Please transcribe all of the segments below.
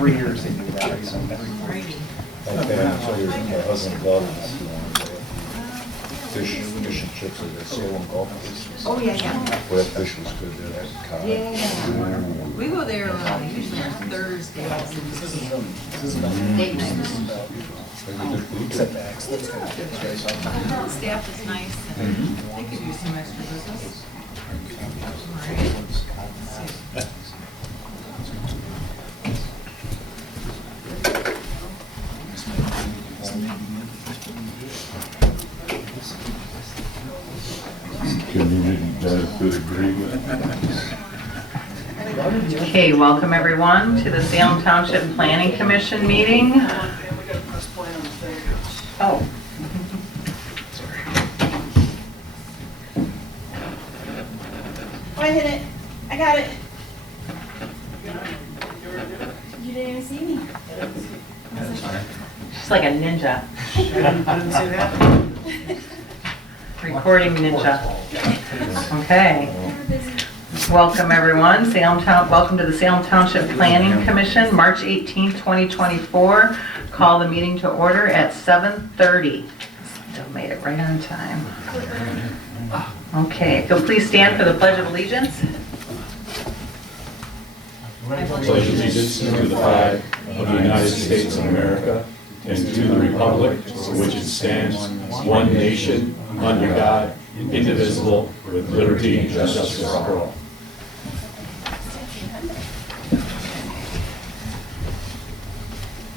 3 years they do that. So So your husband loves fish and chips at the Salem Golf Course. Oh, yeah, yeah. Boy, that fish was good there, that cod. Yeah. We go there usually on Thursdays. Date night. except the accidents kind of things, right? So Staff is nice and they could use some extra business. All right. Community benefit agreement. Okay, welcome everyone to the Salem Township Planning Commission meeting. Oh. Oh, I hit it. I got it. You didn't even see me. She's like a ninja, didn't see that? recording ninja. Okay, We're busy. welcome everyone. Welcome to the Salem Township Planning Commission, March 18th, 2024. Call the meeting to order at 7:30. Still made it right on time. Okay, if you'll please stand for the Pledge of Allegiance. Pledge allegiance to the flag of the United States of America and to the republic for which it stands, one nation, under God, indivisible, with liberty and justice for all.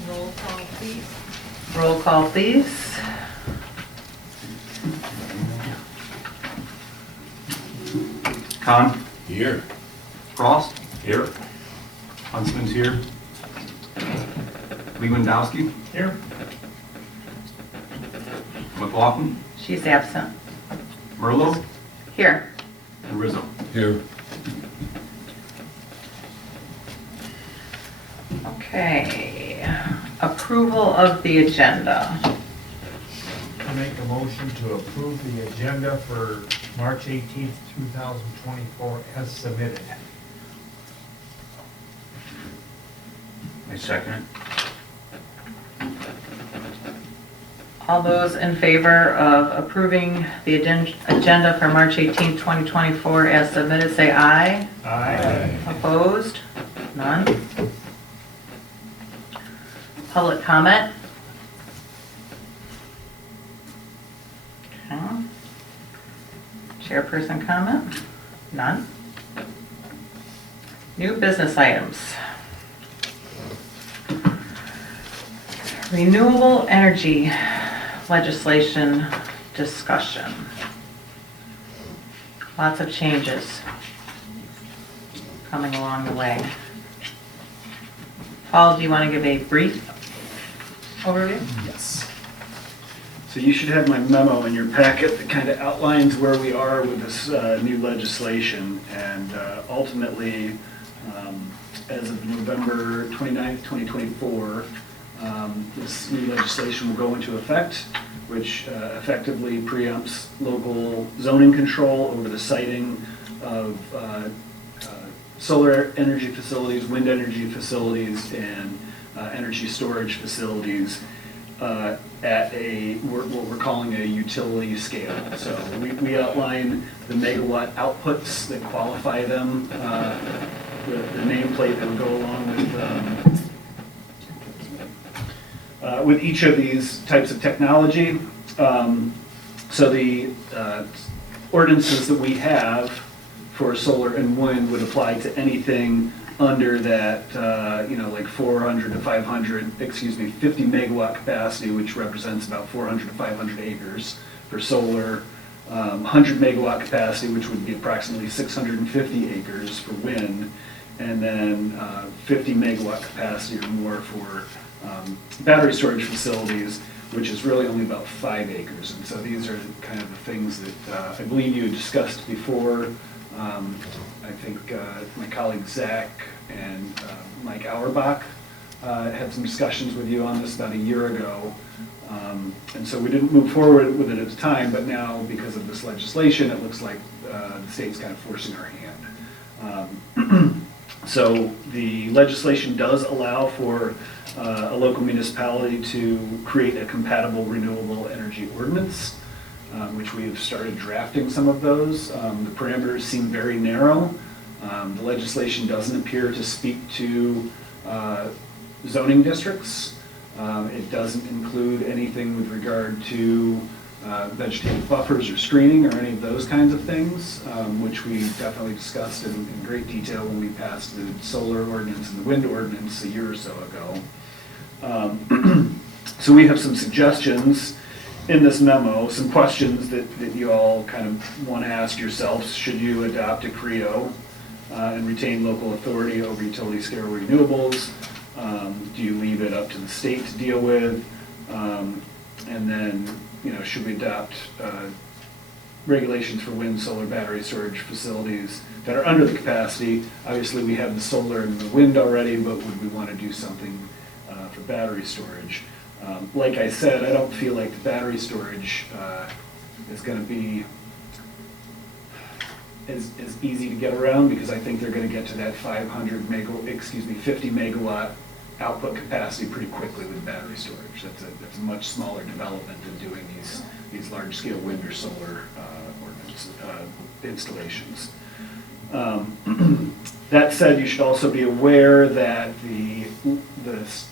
Roll call, please. Roll call, please. Khan, Here. Frost, Here. Huntsman's here. Lewandowski, Here. McLaughlin, She's absent. Merlot, Here. and Rizzo. Here. Okay, approval of the agenda. I make a motion to approve the agenda for March 18th, 2024 as submitted. I second All those in favor of approving the agenda for March 18th, 2024 as submitted, say aye. Aye. Opposed? None. Public comment? Okay. Chairperson comment? None. New business items. Renewable energy legislation discussion. Lots of changes coming along the way. Paul, do you want to give a brief overview? Yes. So you should have my memo in your packet that kind of outlines where we are with this new legislation. And ultimately, as of November 29th, 2024, this new legislation will go into effect, which effectively preempts local zoning control over the siting of solar energy facilities, wind energy facilities, and energy storage facilities at what we're calling a utility scale. So we outline the megawatt outputs that qualify them, the nameplate that would go along with each of these types of technology. So the ordinances that we have for solar and wind would apply to anything under that, like 400 to 500, 50 megawatt capacity, which represents about 400 to 500 acres for solar, 100 megawatt capacity, which would be approximately 650 acres for wind, and then 50 megawatt capacity or more for battery storage facilities, which is really only about 5 acres. And so these are kind of the things that I believe you discussed before. I think my colleague Zach and Mike Auerbach had some discussions with you on this about a year ago. And so we didn't move forward with it at the time, but now because of this legislation, it looks like the state's kind of forcing our hand. So the legislation does allow for a local municipality to create a compatible renewable energy ordinance, which we have started drafting some of those. The parameters seem very narrow. The legislation doesn't appear to speak to zoning districts. It doesn't include anything with regard to vegetative buffers or screening or any of those kinds of things, which we definitely discussed in great detail when we passed the solar ordinance and the wind ordinance a year or so ago. So we have some suggestions in this memo, some questions that you all kind of want to ask yourselves. Should you adopt a CREO and retain local authority over utility scale renewables? Do you leave it up to the state to deal with? And then, should we adopt regulations for wind, solar, battery storage facilities that are under the capacity? Obviously, we have the solar and the wind already, but would we want to do something for battery storage? Like I said, I don't feel like the battery storage is going to be as easy to get around, because I think they're going to get to that 50 megawatt output capacity pretty quickly with battery storage. That's a much smaller development than doing these large scale wind or solar installations. That said, you should also be aware that the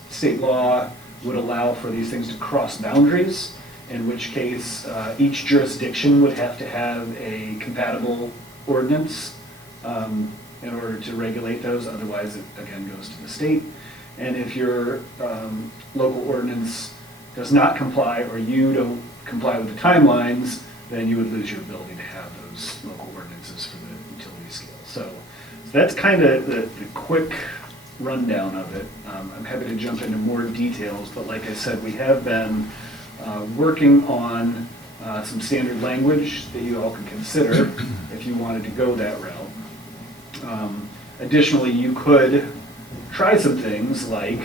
state law would allow for these things to cross boundaries, in which case each jurisdiction would have to have a compatible ordinance in order to regulate those. Otherwise, it again goes to the state. And if your local ordinance does not comply, or you don't comply with the timelines, then you would lose your ability to have those local ordinances for the utility scale. So that's kind of the quick rundown of it. I'm happy to jump into more details, but like I said, we have been working on some standard language that you all can consider if you wanted to go that route. Additionally, you could try some things like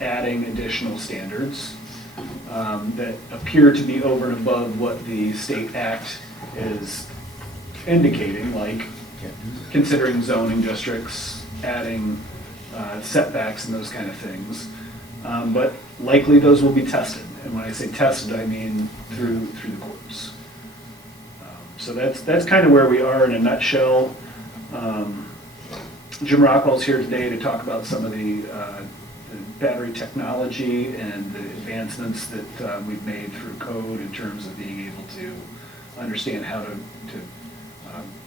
adding additional standards that appear to be over and above what the state act is indicating, like considering zoning districts, adding setbacks and those kind of things. But likely those will be tested. And when I say tested, I mean through the courts. So that's kind of where we are in a nutshell. Jim Rockwell's here today to talk about some of the battery technology and the advancements that we've made through code in terms of being able to understand how to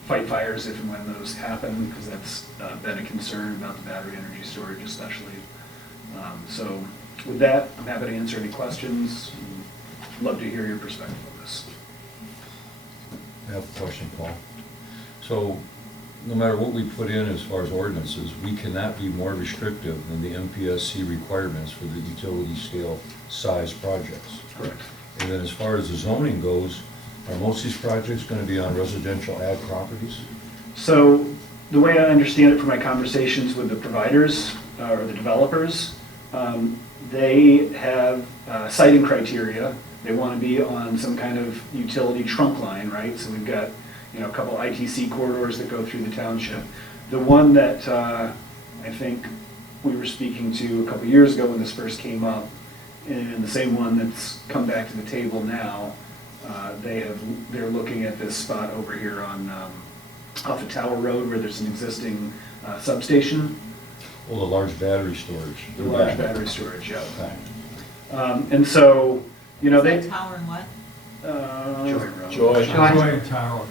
fight fires if and when those happen, because that's been a concern about the battery energy storage especially. So with that, I'm happy to answer any questions. Love to hear your perspective on this. I have a question, Paul. So no matter what we put in as far as ordinances, we cannot be more restrictive than the MPSC requirements for the utility scale size projects. Correct. And then as far as the zoning goes, are most of these projects going to be on residential ag properties? So the way I understand it from my conversations with the providers or the developers, they have siting criteria. They want to be on some kind of utility trunk line, right? So we've got a couple ITC corridors that go through the township. The one that I think we were speaking to a couple years ago when this first came up, and the same one that's come back to the table now, they're looking at this spot over here on off of Tower Road where there's an existing substation. Well, the large battery storage. The large battery storage, yeah. Okay. And so, they. Tower and what? Joy. Joy Tower.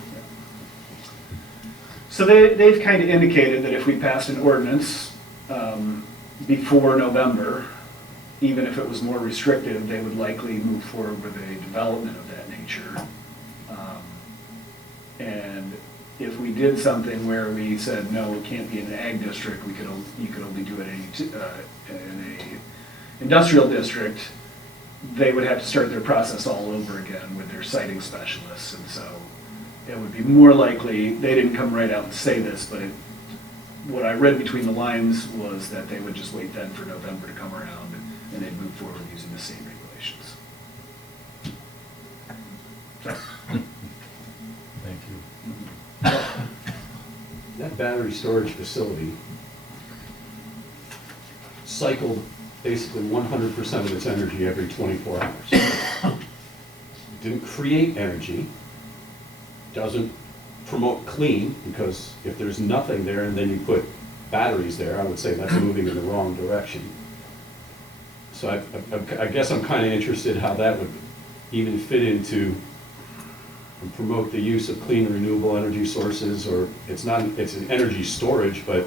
So they've kind of indicated that if we passed an ordinance before November, even if it was more restrictive, they would likely move forward with a development of that nature. And if we did something where we said, no, it can't be in an ag district, you could only do it in a industrial district, they would have to start their process all over again with their siting specialists. And so it would be more likely, they didn't come right out and say this, but what I read between the lines was that they would just wait then for November to come around and they'd move forward using the same regulations. So. Thank you. That battery storage facility, cycled basically 100% of its energy every 24 hours. It didn't create energy, doesn't promote clean, because if there's nothing there and then you put batteries there, I would say that's moving in the wrong direction. So I guess I'm kind of interested how that would even fit into and promote the use of clean renewable energy sources, or it's an energy storage, but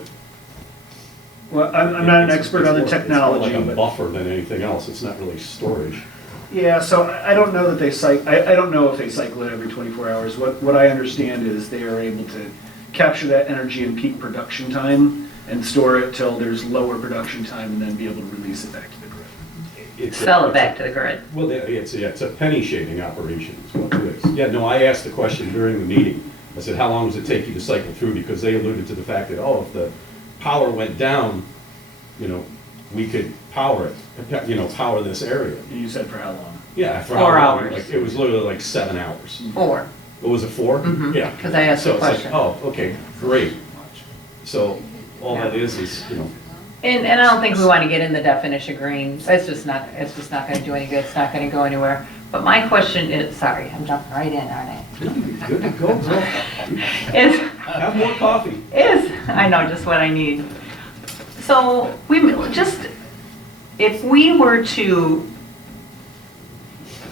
Well, I'm not an expert on the it's more technology, like a but, buffer than anything else. It's not really storage. yeah, so I don't know that they I don't know if they cycle it every 24 hours. What I understand is they are able to capture that energy in peak production time and store it till there's lower production time and then be able to release it back to the grid. Sell it back to the grid. Well, it's a penny shaving operation is what it is. Yeah, no, I asked the question during the meeting. I said, how long does it take you to cycle through? Because they alluded to the fact that, oh, if the power went down, we could power it, power this area. You said for how long? Yeah, for 4 how long? hours. Like, it was literally like 7 hours. 4. What was it, 4? Mhm, Yeah. 'cause I asked the So it's like, question. oh, okay, great. So all that is, And I don't think we want to get in the definition of green. It's just not going to do any good. It's not going to go anywhere. But my question is, sorry, I'm jumping right in, aren't I? good to go, girl. Is, Have more coffee. I know just what I need. So if we were to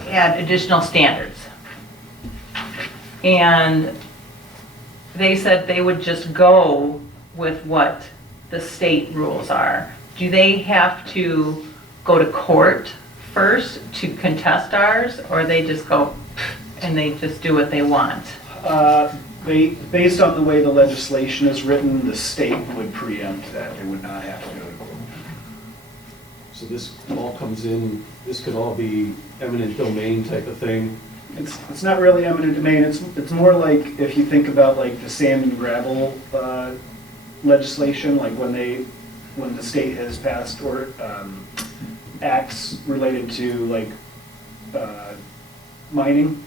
add additional standards, and they said they would just go with what the state rules are, do they have to go to court first to contest ours, or they just go and they just do what they want? Based on the way the legislation is written, the state would preempt that. They would not have to go to court. So this all comes in, this could all be eminent domain type of thing. It's not really eminent domain. It's more like if you think about like the sand and gravel legislation, like when the state has passed or acts related to like mining.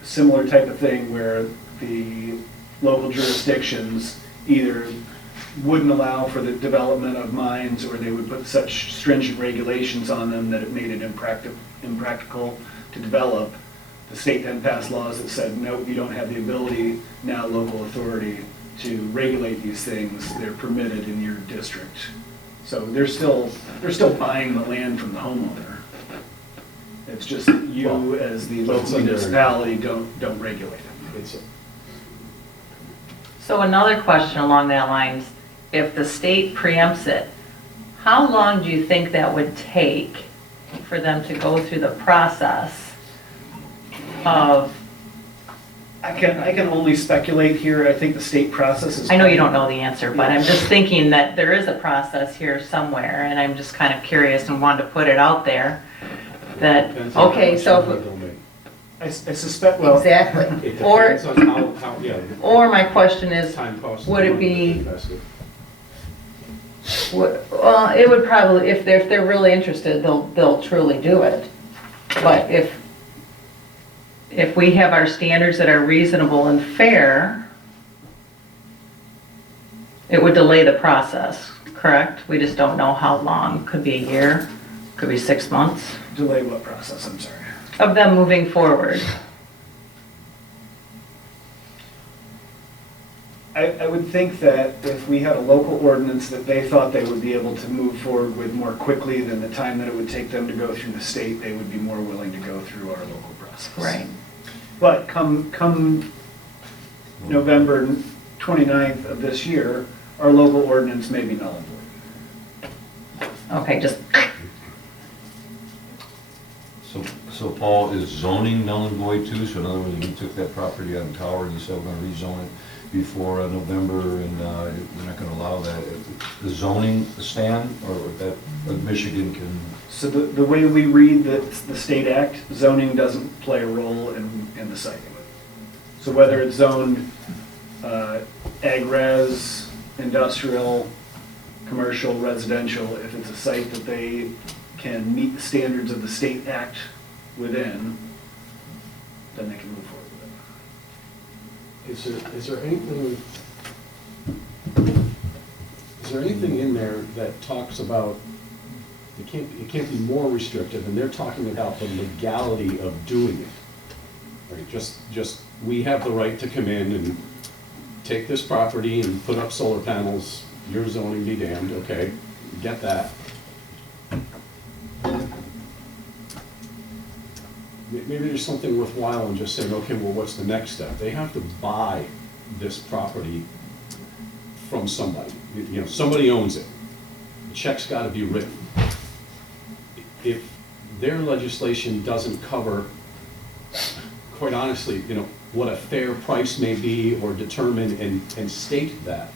Similar type of thing where the local jurisdictions either wouldn't allow for the development of mines, or they would put such stringent regulations on them that it made it impractical to develop. The state then passed laws that said, no, you don't have the ability, now local authority, to regulate these things. They're permitted in your district. So they're still buying the land from the homeowner. It's just that you, as the But it's local under- municipality, don't regulate it. It's, So another question along that lines, if the state preempts it, how long do you think that would take for them to go through the process of, I can only speculate here. I think the state process is. I know you don't know the answer, but I'm just thinking that there is a process here somewhere, and I'm just kind of curious and wanted to put it out there that, depends on how okay, much so, eminent domain. I suspect, well, exactly. It Or, depends on how, yeah, or my question is, time cost. would it money be- invested. well, it would probably, if they're really interested, they'll truly do it. But if we have our standards that are reasonable and fair, it would delay the process, correct? We just don't know how long. Could be a year, could be 6 months delay what process, I'm sorry. of them moving forward. I would think that if we had a local ordinance that they thought they would be able to move forward with more quickly than the time that it would take them to go through the state, they would be more willing to go through our local process. Right. But come November 29th of this year, our local ordinance may be null and void. Okay, just, So Paul, is zoning null and void too? So in other words, you took that property on Tower and you said we're gonna rezone it before November, and we're not gonna allow that. The zoning stand, or that Michigan can, So the way we read the state act, zoning doesn't play a role in the siting. So whether it's zoned ag res, industrial, commercial, residential, if it's a site that they can meet the standards of the state act within, then they can move forward with it. Is there anything, is there anything in there that talks about, it can't be more restrictive, and they're talking about the legality of doing it? Right, just, we have the right to come in and take this property and put up solar panels, your zoning be damned, okay, get that. Maybe there's something worthwhile in just saying, okay, well, what's the next step? They have to buy this property from somebody. You know, somebody owns it. The check's gotta be written. If their legislation doesn't cover, quite honestly, you know, what a fair price may be or determine and state that,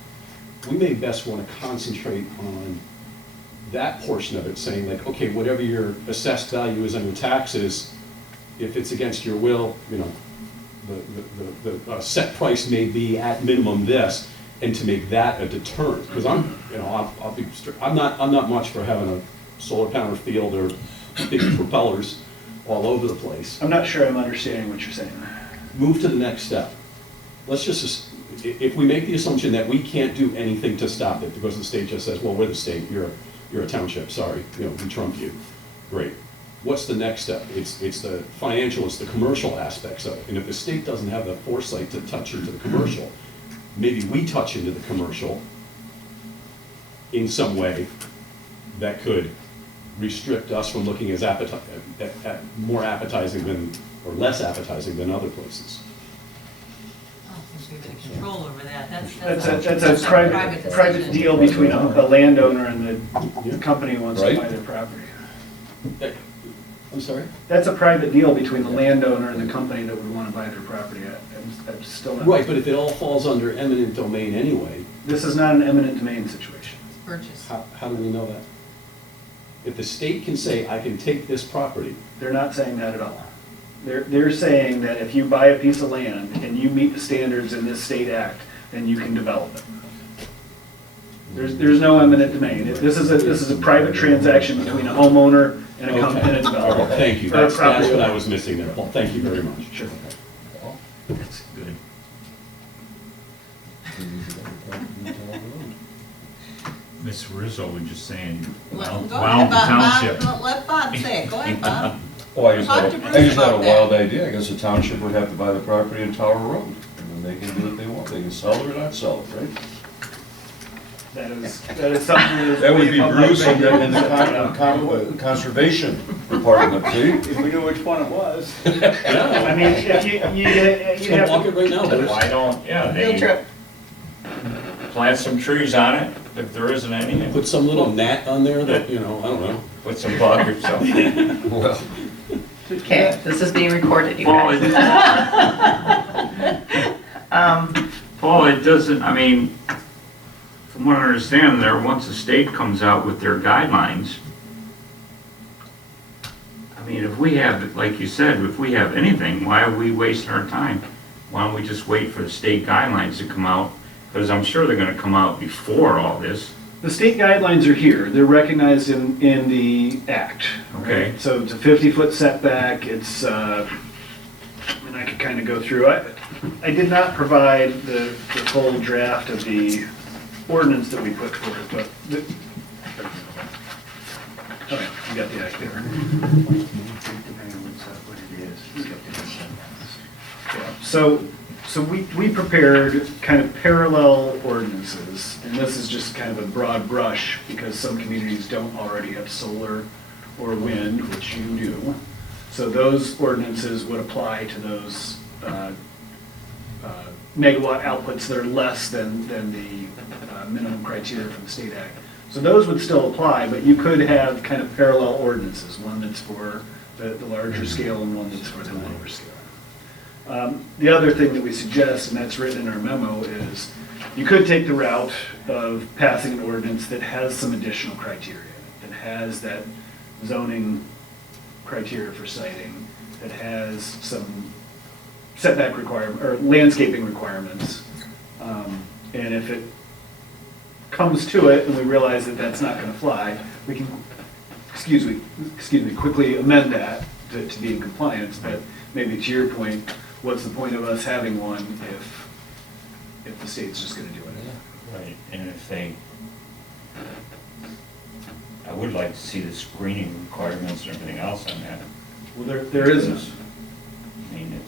we may best want to concentrate on that portion of it, saying like, okay, whatever your assessed value is on your taxes, if it's against your will, you know, the set price may be at minimum this, and to make that a deterrent. Because I'm not much for having a solar panel field or big propellers all over the place. I'm not sure I'm understanding what you're saying. Move to the next step. Let's just, if we make the assumption that we can't do anything to stop it, because the state just says, well, we're the state, you're a township, sorry, you know, we trump you. Great. What's the next step? It's the financial, it's the commercial aspects of it. And if the state doesn't have the foresight to touch into the commercial, maybe we touch into the commercial in some way that could restrict us from looking as more appetizing than, or less appetizing than other places. I don't think we have any control over that. That's a private deal between a landowner and the company who wants to Right. buy their property. I'm sorry? That's a private deal between the landowner and the company that would want to buy their property. I'm still not. Right, but if it all falls under eminent domain anyway, This is not an eminent domain situation. Purchase. how do we know that? If the state can say, I can take this property, They're not saying that at all. They're saying that if you buy a piece of land and you meet the standards in this state act, then you can develop it. There's no eminent domain. This is a private transaction between a homeowner and a company and a all developer. right, thank you, Or a that's property what I owner. was missing there, Paul, thank you very much. Sure. That's good. Ms. Rizzo was just saying, Go Wellington ahead, Township. Bob. Let Bob say it. Go ahead, Bob. Oh, I just Talk had to a, Bruce I just had a about that. wild idea. I guess the township would have to buy the property in Tower Road, and then they can do what they want. They can sell it or not sell it, right? That is something That would be public Bruce and the regulations. conservation department, see? If we knew which one it was. I mean, if you Come have walk to, it right now, Bruce. Why don't, yeah, Field they trip. plant some trees on it, if there isn't any, and Put some little gnat on there that, you know, I don't know. put some bug or something. Well, Okay, this is being recorded, you Well, guys. Paul, it doesn't, I mean, from what I understand there, once the state comes out with their guidelines, I mean, if we have, like you said, if we have anything, why are we wasting our time? Why don't we just wait for the state guidelines to come out? Because I'm sure they're gonna come out before all this. the state guidelines are here. They're recognized in the act. Okay. Right? So it's a 50-foot setback. It's, and I could kind of go through. I did not provide the full draft of the ordinance that we put forward, but, oh yeah, you got the act there. Yeah, So we prepared kind of parallel ordinances, and this is just kind of a broad brush because some communities don't already have solar or wind, which you do. So those ordinances would apply to those megawatt outputs that are less than the minimum criteria from the state act. So those would still apply, but you could have kind of parallel ordinances, one that's for the larger scale and one that's for the lower scale. The other thing that we suggest, and that's written in our memo, is you could take the route of passing an ordinance that has some additional criteria, that has that zoning criteria for siting, that has some setback requirement, or landscaping requirements. And if it comes to it and we realize that that's not gonna fly, we can, excuse me, quickly amend that to be in compliance, but maybe to your point, what's the point of us having one if the state's just gonna do it? Right, and if they would like to see the screening requirements and everything else on that. Well, there isn't. I mean,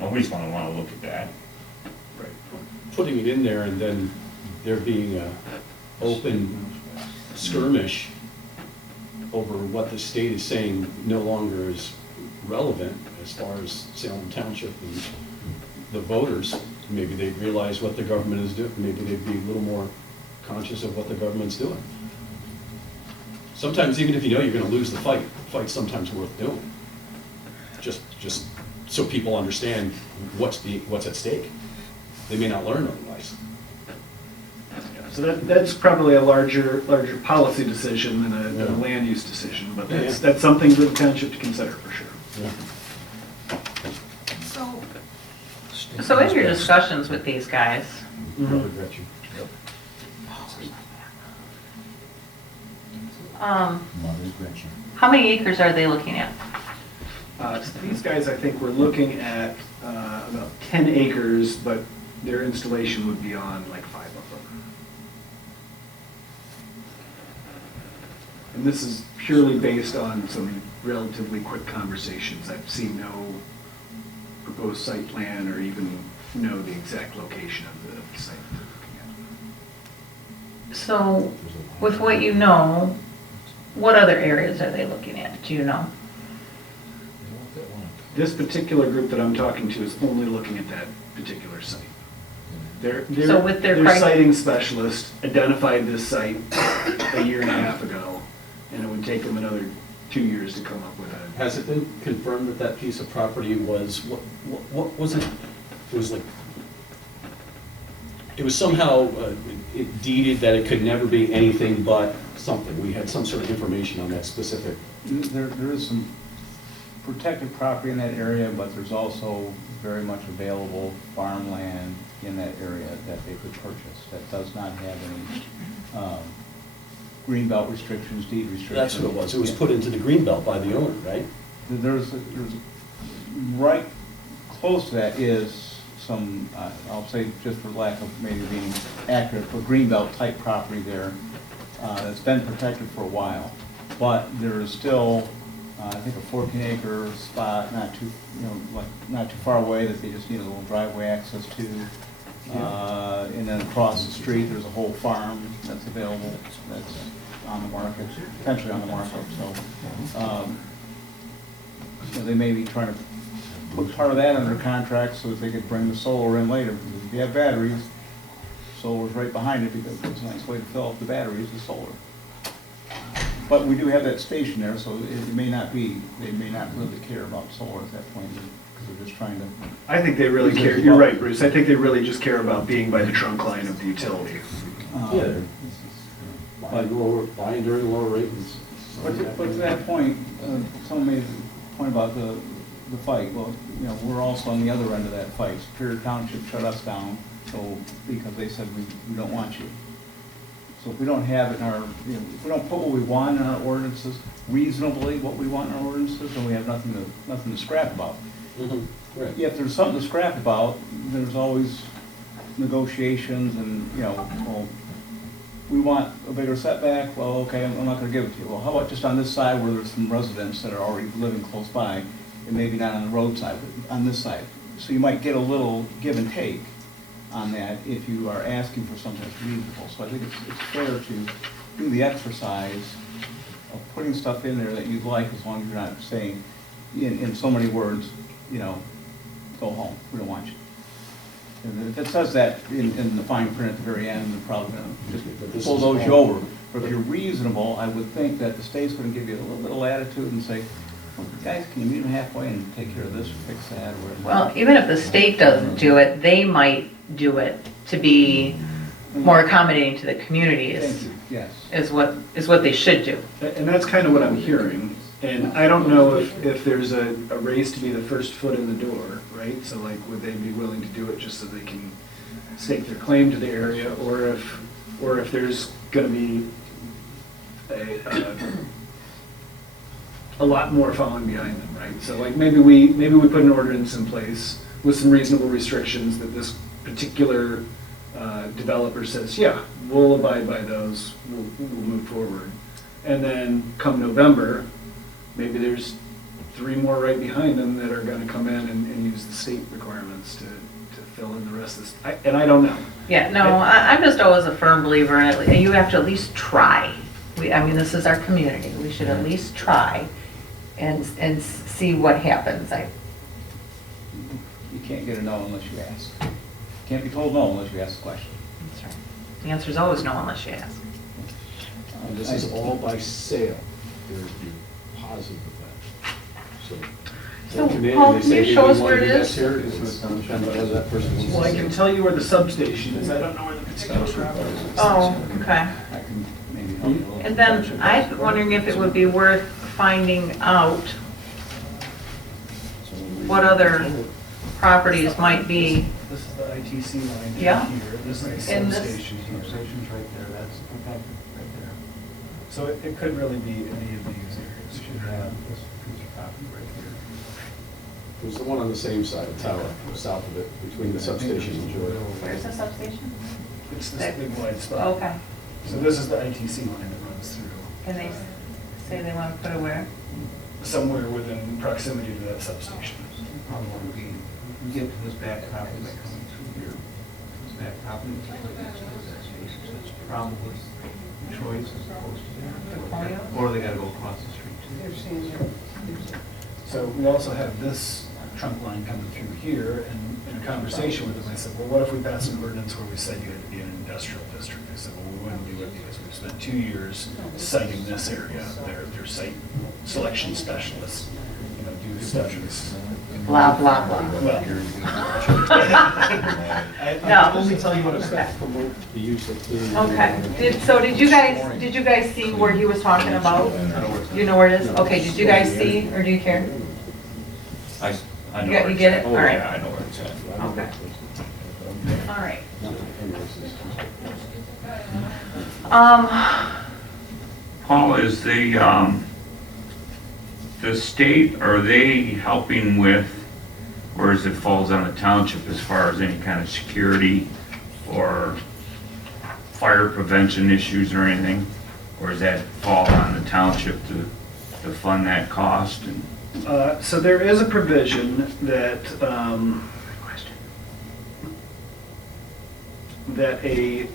nobody's gonna wanna look at that. Putting it in there and then there being a open skirmish over what the state is saying no longer is relevant as far as Salem Township and the voters. Maybe they'd realize what the government is doing. Maybe they'd be a little more conscious of what the government's doing. Sometimes even if you know you're gonna lose the fight's sometimes worth doing. Just so people understand what's at stake. They may not learn otherwise. So that's probably a larger policy decision than a land use decision, but that's something for the township to consider for sure. So in your discussions with these guys, Probably Gretchen. Mother's Gretchen. how many acres are they looking at? So these guys, I think, we're looking at about 10 acres, but their installation would be on like 5 of them. And this is purely based on some relatively quick conversations. I've seen no proposed site plan or even know the exact location of the site they're looking at. So with what you know, what other areas are they looking at? Do you know? This particular group that I'm talking to is only looking at that particular site. So with their Their siting specialist identified this site a year and a half ago, and it would take them another 2 years to come up with a. Has it been confirmed that that piece of property was, what was it? It was like, it was somehow it deeded that it could never be anything but something. We had some sort of information on that specific. There is some protected property in that area, but there's also very much available farmland in that area that they could purchase that does not have any greenbelt restrictions, deed restrictions. That's what it was. It was put into the greenbelt by the owner, right? There's right close to that is some, I'll say just for lack of maybe being accurate, but greenbelt type property there that's been protected for a while. But there is still, I think, a 14-acre spot, not too far away that they just need a little driveway access to. And then across the street, there's a whole farm that's available, that's on the market, potentially on the market. So they may be trying to put part of that under contract so that they could bring the solar in later. Because if you have batteries, solar's right behind it because it's a nice way to fill up the batteries is solar. But we do have that station there, so it may not be, they may not really care about solar at that point because they're just trying to. I think they really care, you're right, Bruce, I think they really just care about being by the trunk line of the utility. Yeah. Buying during lower rates. But to that point, someone made a point about the fight. Well, you know, we're also on the other end of that fight. Superior Township shut us down, so because they said we don't want you. So if we don't have it in our, you know, if we don't put what we want in our ordinances, reasonably what we want in our ordinances, then we have nothing to scrap about. Mm-hmm. Right. If there's something to scrap about, there's always negotiations and, you know, well, we want a bigger setback, well, okay, I'm not gonna give it to you. Well, how about just on this side where there's some residents that are already living close by, and maybe not on the roadside, but on this side. So you might get a little give and take on that if you are asking for something that's reasonable. So I think it's fair to do the exercise of putting stuff in there that you'd like, as long as you're not saying, in so many words, you know, go home, we don't want you. And if it says that in the fine print at the very end, they're probably gonna just bulldoze you over. But if you're reasonable, I would think that the state's gonna give you a little bit of latitude and say, guys, can you meet them halfway and take care of this or fix that or whatever? Well, even if the state doesn't do it, they might do it to be more accommodating to the community Thank you, yes. is what they should do. And that's kind of what I'm hearing. And I don't know if there's a race to be the first foot in the door, right? So like, would they be willing to do it just so they can stake their claim to the area? Or if there's gonna be a lot more following behind them, right? So like, maybe we put an ordinance in place with some reasonable restrictions that this particular developer says, yeah, we'll abide by those, we'll move forward. And then come November, maybe there's 3 more right behind them that are gonna come in and use the state requirements to fill in the rest of this. And I don't know. Yeah, no, I'm just always a firm believer in it. You have to at least try. I mean, this is our community. We should at least try and see what happens. You can't get a no unless you ask. Can't be told no unless you ask the question. That's right. The answer is always no unless you ask. And this is all by sale. There's the positive of that. So. So, they come in Paul, and they can say, you "Hey, show we us wanna where it do that is?" here," it's depends on whether that person wants to Well, I sell. can tell you where the substation is. I don't know where the particular property is. Oh, okay. I can maybe help you a little. And then I'm wondering if it would be worth finding out what other properties might be. This is the ITC line Yeah. here. This is the In this- substation here. Substation's right there, that's protected right there. So it could really be any of these areas. Should have this piece of property right here. There's the one on the same side of the tower, south of it, between the substation and Joy. Where's the substation? It's this big wide spot. Okay. So this is the ITC line that runs through, And they say they want to put it where? somewhere within proximity to that substation. Probably want to be, we get to this back property by coming through here. This back property is right next to that station, so it's probably choice as opposed to there. Or they gotta go across the street too. So we also have this trunk line coming through here, and in a conversation with them, I said, well, what if we pass an ordinance where we said you had to be in an industrial district? They said, well, we wouldn't do it because we've spent 2 years citing this area. Their site selection specialists, do studies. Blah, blah, blah. Well, I can only tell you what I've said. Promote the use of clean. Okay. Did you guys see where he was talking about? You know where it is? Okay, did you guys see, or do you care? I know You where it's get at. it? All right. Yeah, I know where it's at. Okay. All right. Paul, is the state, are they helping with, or is it falls on the township as far as any kind of security or fire prevention issues or anything? Or does that fall on the township to fund that cost? And So there is a provision that, that a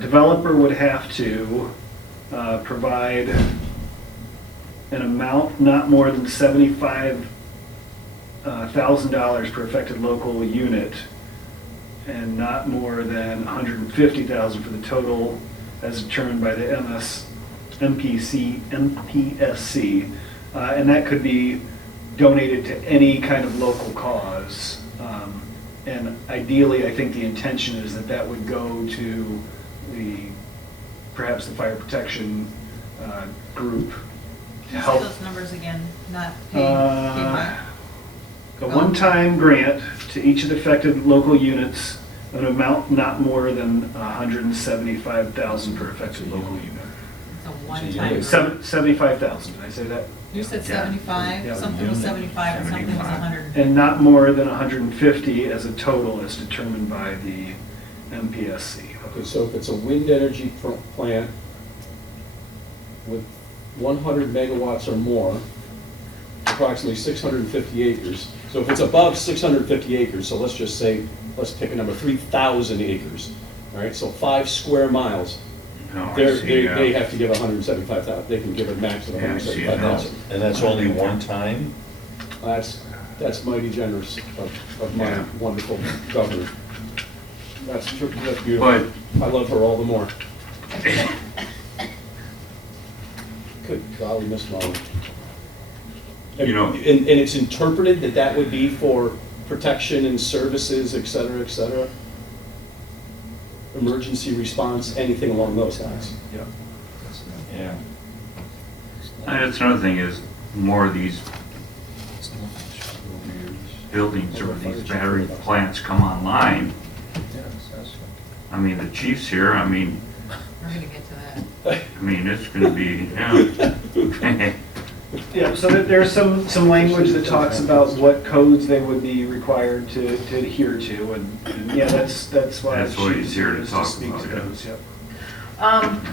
developer would have to provide an amount not more than $75,000 per affected local unit, and not more than $150,000 for the total as determined by the MPSC, and that could be donated to any kind of local cause. And ideally, I think the intention is that that would go to perhaps the fire protection group to Say help. those numbers again, not paid by. A one-time grant to each of the affected local units, an amount not more than $175,000 per affected local unit. It's a one-time. 75,000, did I say that? You said Yeah. 75, something was 75, and something was 100. And not more than 150 as a total as determined by the MPSC. Okay, so if it's a wind energy plant with 100 megawatts or more, approximately 650 acres. So if it's above 650 acres, so let's just say, let's pick a number, 3,000 acres, all right? So 5 square miles, no, I they see, they have to give 175,000, they can give a max of Yeah, I see it now. 175,000. And that's only one time? That's mighty generous of my Yeah. wonderful governor. That's beautiful. But I love her all the more. Good golly, Miss Molly. You know- And it's interpreted that that would be for protection and services, et cetera, emergency response, anything along those lines. yeah. And that's another thing is more of these buildings or these battery plants come online. I mean, the chief's here, I mean, We're gonna get to that. it's gonna be, yeah. Yeah, so there's some language that talks about what codes they would be required to adhere to, and yeah, that's why. That's what he's here to is talk speak about, to yeah. those, yep.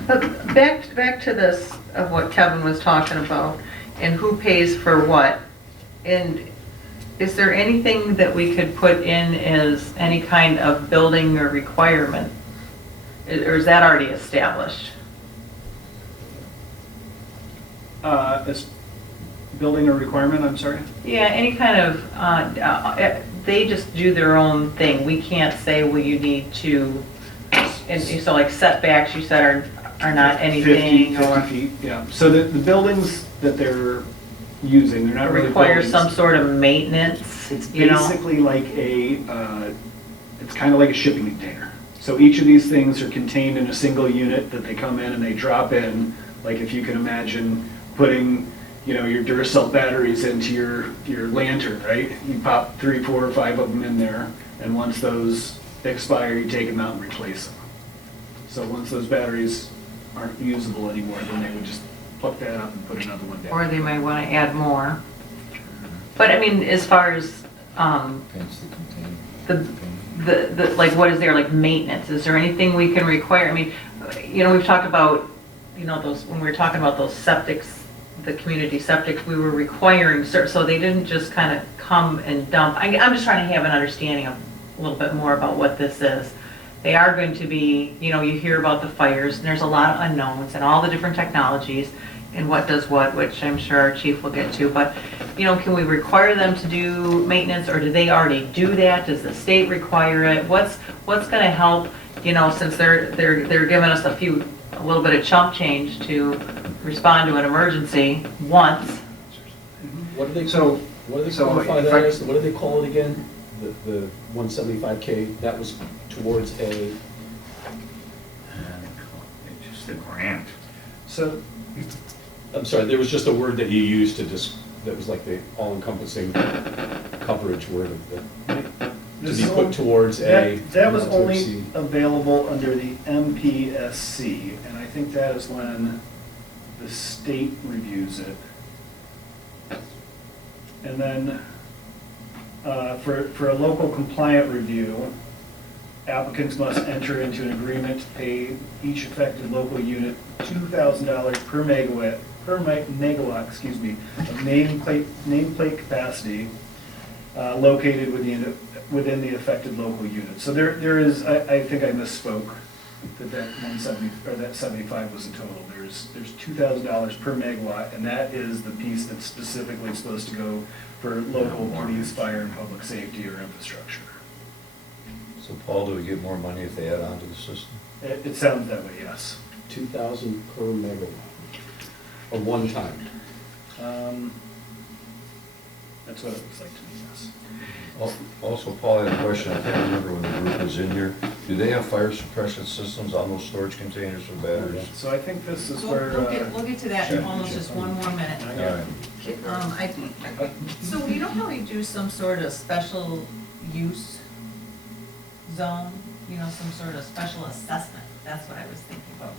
But back to this, of what Kevin was talking about, and who pays for what. And is there anything that we could put in as any kind of building or requirement? Or is that already established? As building a requirement, I'm sorry? Yeah, any kind of, they just do their own thing. We can't say, well, you need to, and so like setbacks, you said are not anything, 50 or feet, yeah. So the buildings that they're using, they're not really require buildings. some sort of maintenance, It's you know? basically like it's kind of like a shipping container. So each of these things are contained in a single unit that they come in and they drop in. Like if you can imagine putting, your Duracell batteries into your lantern, right? You pop 3, 4, or 5 of them in there, and once those expire, you take them out and replace them. So once those batteries aren't usable anymore, then they would just pluck that up and put another one down. Or they might want to add more. But I mean, as far as, Paints the container. the, like, what is there, like, maintenance? Is there anything we can require? I mean, we've talked about, those, when we were talking about those septics, the community septics, we were requiring, so they didn't just kind of come and dump. I'm just trying to have an understanding of a little bit more about what this is. They are going to be, you hear about the fires, and there's a lot of unknowns and all the different technologies and what does what, which I'm sure our chief will get to. But, can we require them to do maintenance, or do they already do that? Does the state require it? What's going to help, since they're giving us a little bit of chump change to respond to an emergency once? What do they, So- what do they so qualify if that I- as? What do they call it again? The 175K, that was towards a, It's just a grant. So I'm sorry, there was just a word that you used that was like the all-encompassing coverage word of to be put towards a. That was not to only exceed. available under the MPSC, and I think that is when the state reviews it. And then, for a local compliant review, applicants must enter into an agreement to pay each affected local unit $2,000 per megawatt, of nameplate capacity located within the affected local unit. So there is, I think I misspoke, that 170, or that 75 was the total. There's $2,000 per megawatt, and that is the piece that's specifically supposed to go for local police, fire, and public safety or infrastructure. So Paul, do we get more money if they add on to the system? It sounds that way, yes. 2,000 per megawatt, or one time. That's what it looks like to me, yes. Also, Paul, I had a question. I can't remember when the group was in here. Do they have fire suppression systems on those storage containers for batteries? So I think this is We'll where, we'll get to that in almost just one more minute. All right. So how we do some sort of special use zone, some sort of special assessment? That's what I was thinking about.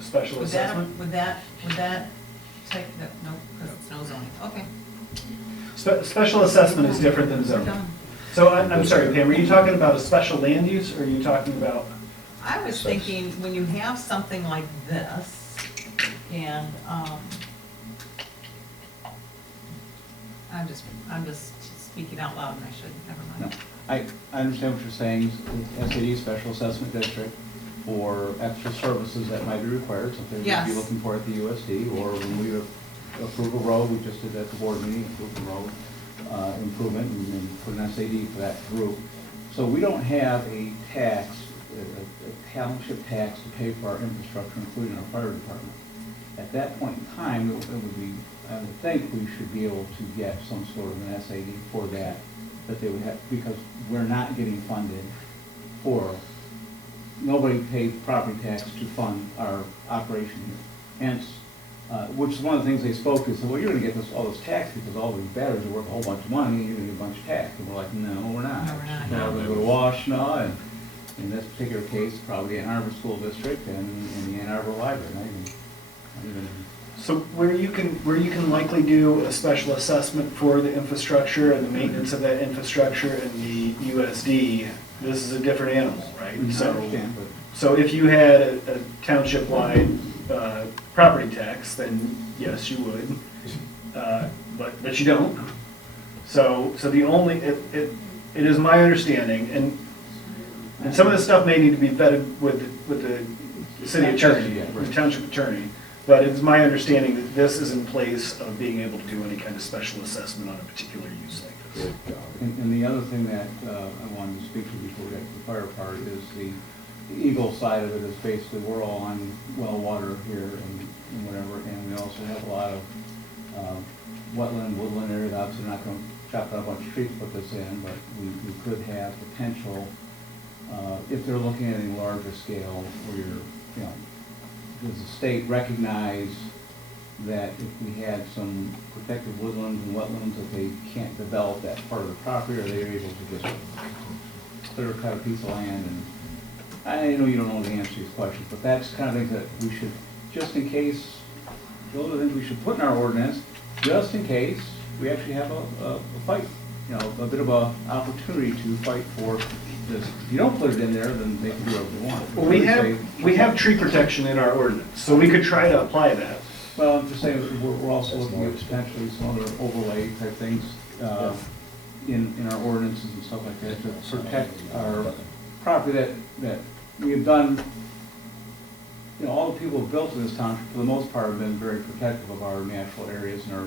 special Would that, assessment. would that take, no, because it's no zoning, okay. Special assessment is different than We're zoning. done. So I'm sorry, Pam, are you talking about a special land use, or are you talking about? I was thinking, when you have something like this, and, I'm just speaking out loud, and I shouldn't, never No, mind. I understand what you're saying, SAD, Special Assessment District, for extra services that might be required, something we'd Yes. be looking for at the USD, or when we approve a road, we just did that at the board meeting, approve the road improvement, and put an SAD for that group. So we don't have a tax, a township tax to pay for our infrastructure, including our fire department. At that point in time, it would be, I would think we should be able to get some sort of an SAD for that they would have, because we're not getting funded for, nobody paid property tax to fund our operation here. Hence, which is one of the things they spoke to, said, well, you're gonna get all this tax because all these batteries are worth a whole bunch of money, and you're gonna get a bunch of tax. And we're like, no, we're not. No, we're not. So we're gonna go to Washtenaw, and in this particular case, probably Ann Arbor School District and the Ann Arbor Library, not even. So where you can likely do a special assessment for the infrastructure and the maintenance of that infrastructure and the USD this is a different animal, right? I So, understand, but so if you had a township-wide property tax, then yes, you would, but you don't. So the only, it is my understanding, and some of this stuff may need to be vetted with the city attorney, the township attorney, but it's my understanding that this is in place of being able to do any kind of special assessment on a particular use like this. And the other thing that I wanted to speak to before we get to the fire part is the Eagle side of it is basically, we're all on well water here and whatever, and we also have a lot of wetland, woodland areas. Obviously not going to chop out a bunch of trees to put this in, but we could have potential, if they're looking at a larger scale, where you're, does the state recognize that if we had some protected woodlands and wetlands, that they can't develop that part of the property, or they're able to just clear cut a piece of land? And I know you don't know the answer to these questions, but that's kind of things that we should, just in case, those are the things we should put in our ordinance, just in case we actually have a fight, a bit of a opportunity to fight for this. If you don't put it in there, then they can do whatever they want. Well, we have tree protection in our ordinance, so we could try to apply that. Well, I'm just saying, we're also looking at potentially some other overlay type things in our ordinances and stuff like that to protect our property that we have done. All the people who built in this township, for the most part, have been very protective of our natural areas and our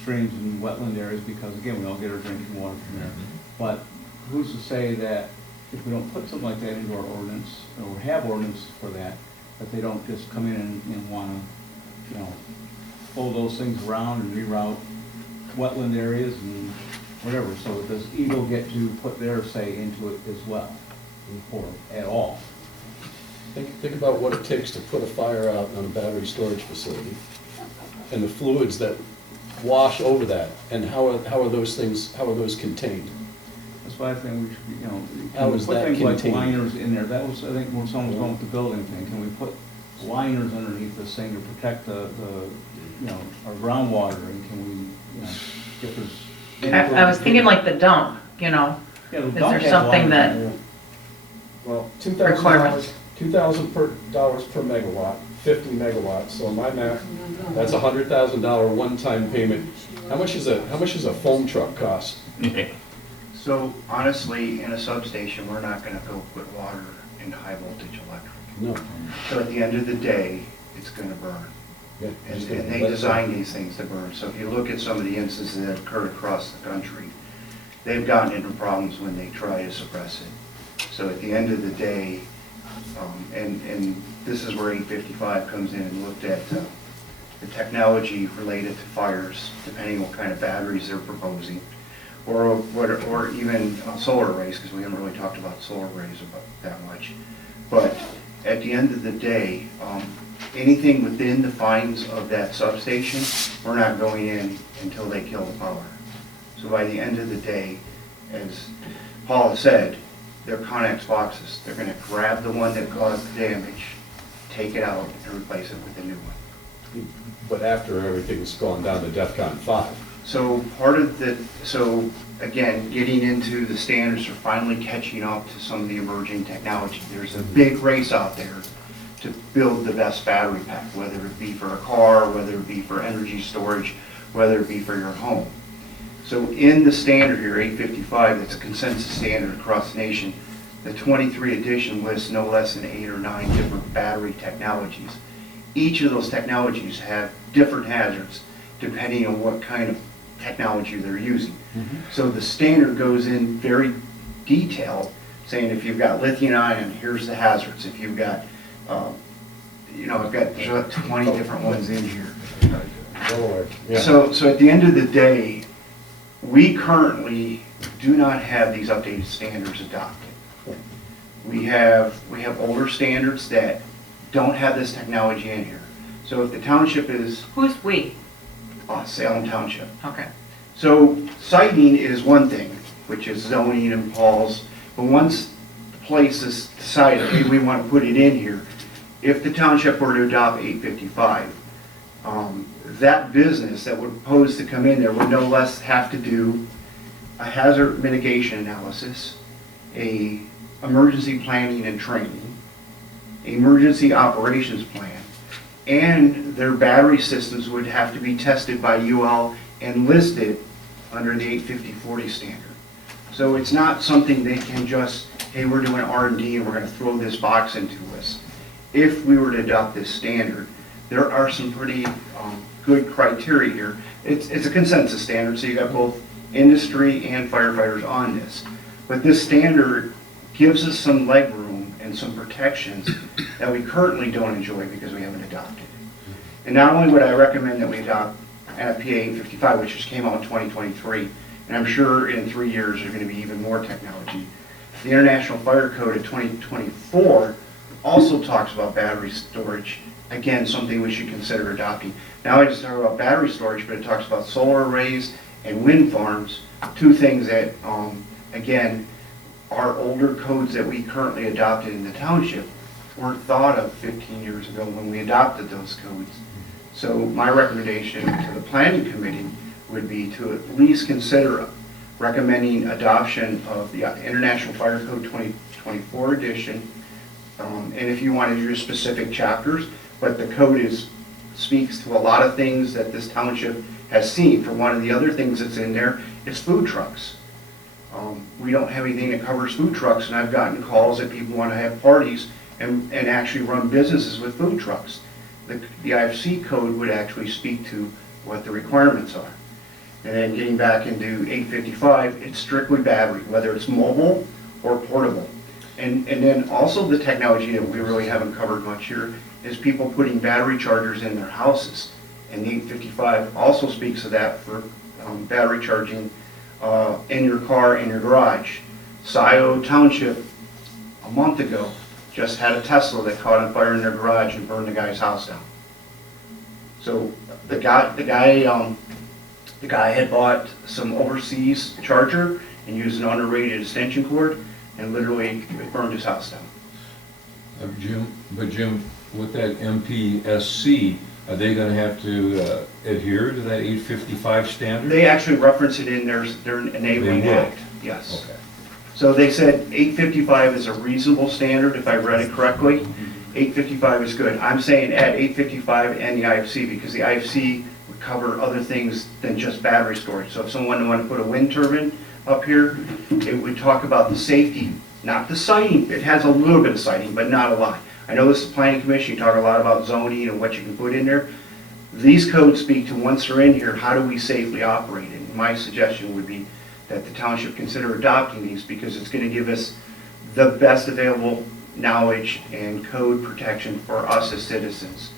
streams and wetland areas, because again, we all get our drinking water from there. But who's to say that if we don't put something like that into our ordinance, or have ordinances for that, that they don't just come in and want to, fold those things around and reroute wetland areas and whatever. So does Eagle get to put their say into it as well, or at all? Think about what it takes to put a fire out on a battery storage facility, and the fluids that wash over that, and how are those contained? That's why I think we should be, How can we is put that things like contained? liners in there? That was, I think, when someone was going with the building thing. Can we put liners underneath this thing to protect the our groundwater? And can we, if there's... I was thinking like the dump, Yeah, the is dump there has something liners. that, Well, Requirements. $2,000 per megawatt, 50 megawatts, so in my math, that's a $100,000 one-time payment. How much is a foam truck cost? So honestly, in a substation, we're not gonna go put water into high voltage electric. No. So at the end of the day, it's gonna burn. Yeah, And just gonna they let it design these things to burn. So if you look at some of the instances that occur across the country, they've gotten into problems when they try to suppress it. So at the end of the day, and this is where 855 comes in and looked at the technology related to fires, depending what kind of batteries they're proposing, or even solar arrays, because we haven't really talked about solar arrays about that much. But at the end of the day, anything within the fines of that substation, we're not going in until they kill the power. So by the end of the day, as Paul said, they're Connex boxes. They're going to grab the one that caused the damage, take it out, and replace it with a new one. But after everything's gone down to DEFCON 5. So so again, getting into the standards are finally catching up to some of the emerging technology. There's a big race out there to build the best battery pack, whether it be for a car, whether it be for energy storage, whether it be for your home. So in the standard here, 855, that's a consensus standard across the nation, the 23 edition lists no less than 8 or 9 different battery technologies. Each of those technologies have different hazards depending on what kind of technology they're using. So the standard goes in very detailed, saying if you've got lithium ion, here's the hazards. If you've got, I've got 20 different ones in here. Yeah. So at the end of the day, we currently do not have these updated standards adopted. We have older standards that don't have this technology in here. So if the township is who's we? Salem Township. Okay. So siting is one thing, which is zoning and Paul's, but once the place is decided, hey, we want to put it in here, if the township were to adopt 855, that business that would propose to come in there would no less have to do a hazard mitigation analysis, a emergency planning and training, emergency operations plan, and their battery systems would have to be tested by UL and listed under the 850-40 standard. So it's not something they can just, hey, we're doing R&D and we're going to throw this box into us. If we were to adopt this standard, there are some pretty good criteria here. It's a consensus standard, so you got both industry and firefighters on this. But this standard gives us some leg room and some protections that we currently don't enjoy because we haven't adopted it. And not only would I recommend that we adopt NFPA 855, which just came out in 2023, and I'm sure in 3 years there's going to be even more technology. The International Fire Code of 2024 also talks about battery storage. Again, something we should consider adopting. Now I just talk about battery storage, but it talks about solar arrays and wind farms, two things that, again, are older codes that we currently adopted in the township weren't thought of 15 years ago when we adopted those codes. So my recommendation to the planning committee would be to at least consider recommending adoption of the International Fire Code 2024 edition. And if you want to do specific chapters, but the code speaks to a lot of things that this township has seen. For one of the other things that's in there is food trucks. We don't have anything that covers food trucks, and I've gotten calls that people want to have parties and actually run businesses with food trucks. The IFC code would actually speak to what the requirements are. And then getting back into 855, it's strictly battery, whether it's mobile or portable. And then also the technology that we really haven't covered much here is people putting battery chargers in their houses. And the 855 also speaks of that for battery charging in your car, in your garage. Scioto Township, a month ago, just had a Tesla that caught on fire in their garage and burned the guy's house down. So the guy had bought some overseas charger and used an underrated extension cord, and literally it burned his house down. Jim, with that MPSC, are they going to have to adhere to that 855 standard? They actually reference it in their enabling They will. act, yes. Okay. So they said 855 is a reasonable standard, if I read it correctly. 855 is good. I'm saying add 855 and the IFC, because the IFC would cover other things than just battery storage. So if someone wanted to put a wind turbine up here, it would talk about the safety, not the sighting. It has a little bit of sighting, but not a lot. I know this is the planning commission, you talk a lot about zoning and what you can put in there. These codes speak to, once they're in here, how do we safely operate it? And my suggestion would be that the township consider adopting these, because it's going to give us the best available knowledge and code protection for us as citizens.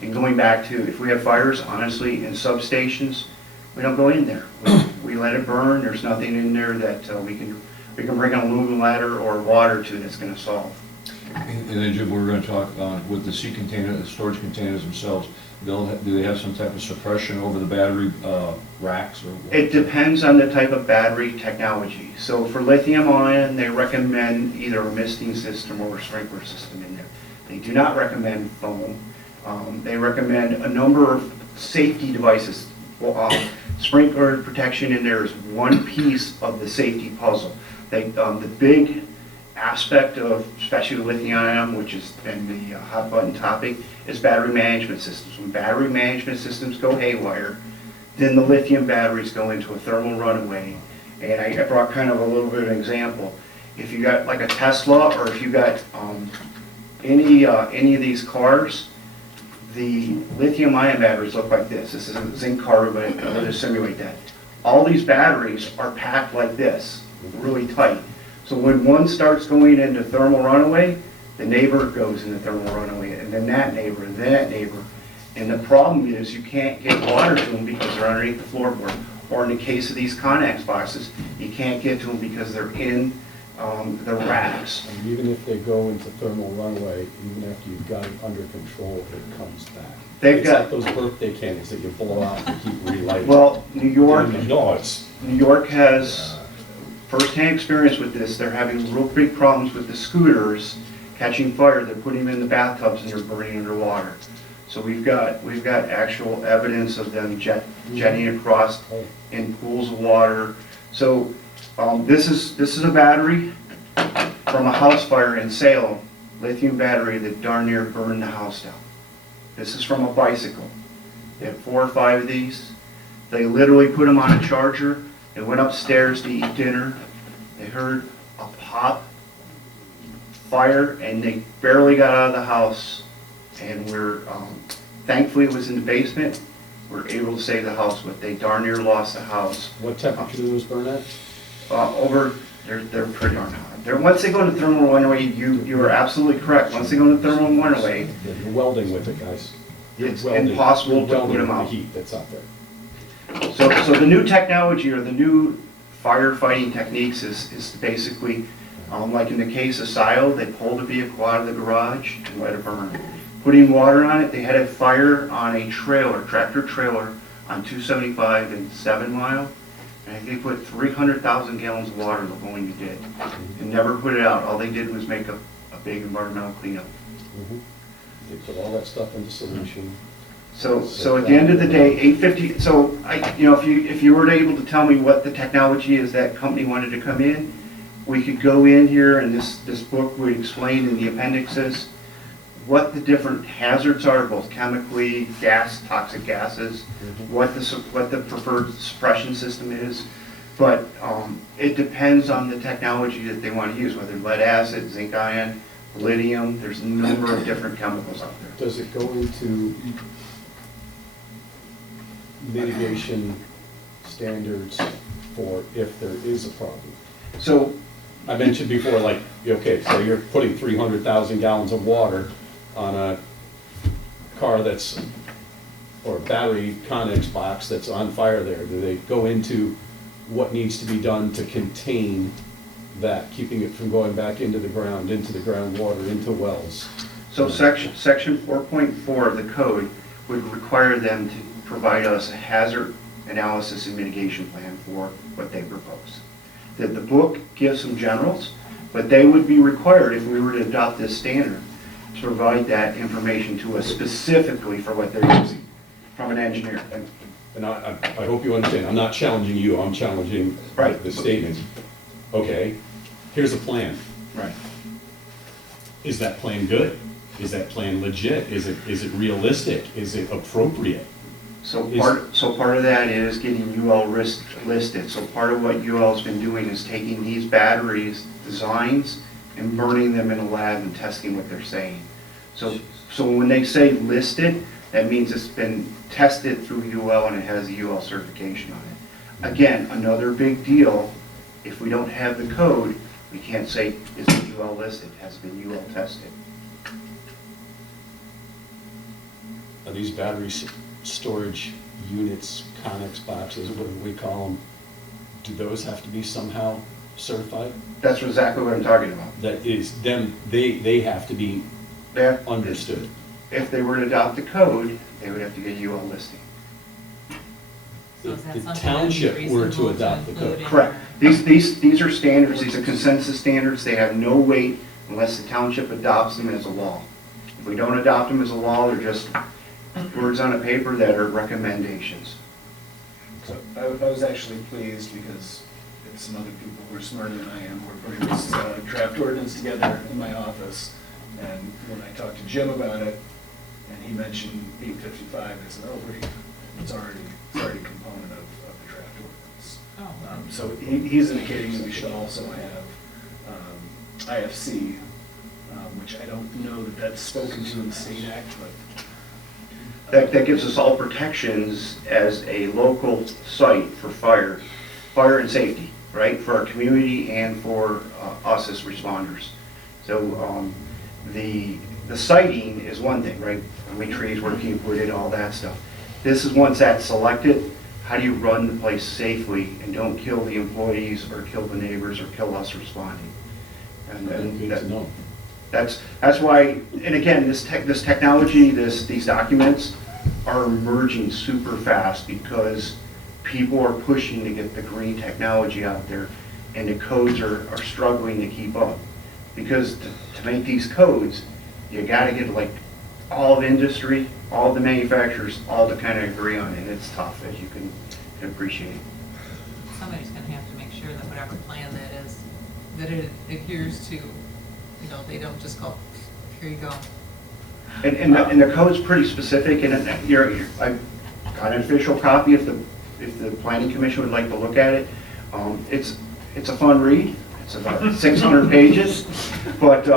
And going back to, if we have fires, honestly, in substations, we don't go in there. We let it burn. There's nothing in there that we can bring an aluminum ladder or water to that's going to solve. And then, Jim, we're going to talk with the sea container, the storage containers themselves. Do they have some type of suppression over the battery racks? Or what? It depends on the type of battery technology. So for lithium ion, they recommend either a misting system or a sprinkler system in there. They do not recommend foam. They recommend a number of safety devices. Sprinkler protection in there is one piece of the safety puzzle. The big aspect of, especially lithium ion, which has been the hot button topic, is battery management systems. When battery management systems go haywire, then the lithium batteries go into a thermal runaway. And I brought kind of a little bit of an example. If you got like a Tesla, or if you got any of these cars, the lithium ion batteries look like this. This is a zinc carbide, but I'll just simulate that. All these batteries are packed like this, really tight. So when one starts going into thermal runaway, the neighbor goes into thermal runaway, and then that neighbor, and then that neighbor. And the problem is you can't get water to them because they're underneath the floorboard. Or in the case of these Connex boxes, you can't get to them because they're in the racks. And even if they go into thermal runaway, even after you've got it under control, it comes back. They've got those birthday candles that you blow out and keep relighting. Well, New York has first-hand experience with this. They're having real big problems with the scooters catching fire. They're putting them in the bathtubs and they're burning underwater. So we've got actual evidence of them jetting across in pools of water. So this is a battery. from a house fire in Salem, lithium battery that darn near burned the house down. This is from a bicycle. They had 4 or 5 of these. They literally put them on a charger. They went upstairs to eat dinner. They heard a pop, fire, and they barely got out of the house. And thankfully it was in the basement. We're able to save the house, but they darn near lost the house. What temperature do those burn at? They're pretty darn hot. Once they go to thermal runaway, you are absolutely correct. Once they go to thermal runaway, You're welding with it, guys. You're it's welding- impossible you're to put welding them with out. the heat that's out there. So the new technology or the new firefighting techniques is basically, like in the case of Sile, they pulled the vehicle out of the garage and let it burn. Putting water on it, they had a fire on a trailer, tractor trailer, on 275 and 7 Mile. And they put 300,000 gallons of water, the Boeing did, and never put it out. All they did was make a big environmental cleanup. They put all that stuff into solution. So at the end of the day, 850, so if you were able to tell me what the technology is that company wanted to come in, we could go in here and this book would explain in the appendixes what the different hazards are, both chemically, toxic gases, what the preferred suppression system is. But it depends on the technology that they want to use, whether lead acid, zinc ion, lithium, there's a number of different chemicals out there. Does it go into mitigation standards for if there is a problem? So I mentioned before, like, okay, so you're putting 300,000 gallons of water on a car or a battery Connex box that's on fire there. Do they go into what needs to be done to contain that, keeping it from going back into the groundwater, into wells? So section 4.4 of the code would require them to provide us a hazard analysis and mitigation plan for what they propose. The book gives some generals, but they would be required, if we were to adopt this standard, to provide that information to us specifically for what they're using from an engineer. And I hope you understand, I'm not challenging you, I'm challenging Right. the statement. Okay, here's a plan. Right. Is that plan good? Is that plan legit? Is it realistic? Is it appropriate? So part of that is getting UL listed. So part of what UL's been doing is taking these batteries designs and burning them in a lab and testing what they're saying. So when they say listed, that means it's been tested through UL and it has a UL certification on it. Again, another big deal, if we don't have the code, we can't say it's UL listed, it has been UL tested. Are these battery storage units, Connex boxes, what do we call them? Do those have to be somehow certified? That's exactly what I'm talking about. That is, then they have to be understood. If they were to adopt the code, they would have to get UL listing. So is that If the something that'd be township were to reasonable adopt the include code. in Correct. our- These are standards, these are consensus standards, they have no weight unless the township adopts them as a law. If we don't adopt them as a law, they're just words on a paper that are recommendations. So I was actually pleased because it's some other people who are smarter than I am. We're putting this draft ordinance together in my office. And when I talked to Jim about it, and he mentioned 855, I said, oh, great, it's already a component of the draft ordinance. Oh. So he's indicating that we should also have IFC, which I don't know that that's spoken to in the state act, but That gives us all protections as a local site for fire and safety, right? For our community and for us as responders. So the siting is one thing, right? How many trees, where can you put it, all that stuff. This is once that's selected, how do you run the place safely and don't kill the employees or kill the neighbors or kill us responding? And Good that, to know. that's why, and again, this technology, these documents are emerging super fast because people are pushing to get the green technology out there, and the codes are struggling to keep up. Because to make these codes, you gotta get like all of industry, all the manufacturers, all to kind of agree on it, and it's tough, as you can appreciate. Somebody's gonna have to make sure that whatever plan that is, that it adheres to You know, they don't just go, here you go. And the code's pretty specific, and I got an official copy if the planning commission would like to look at it. It's a fun read. It's about 600 pages. But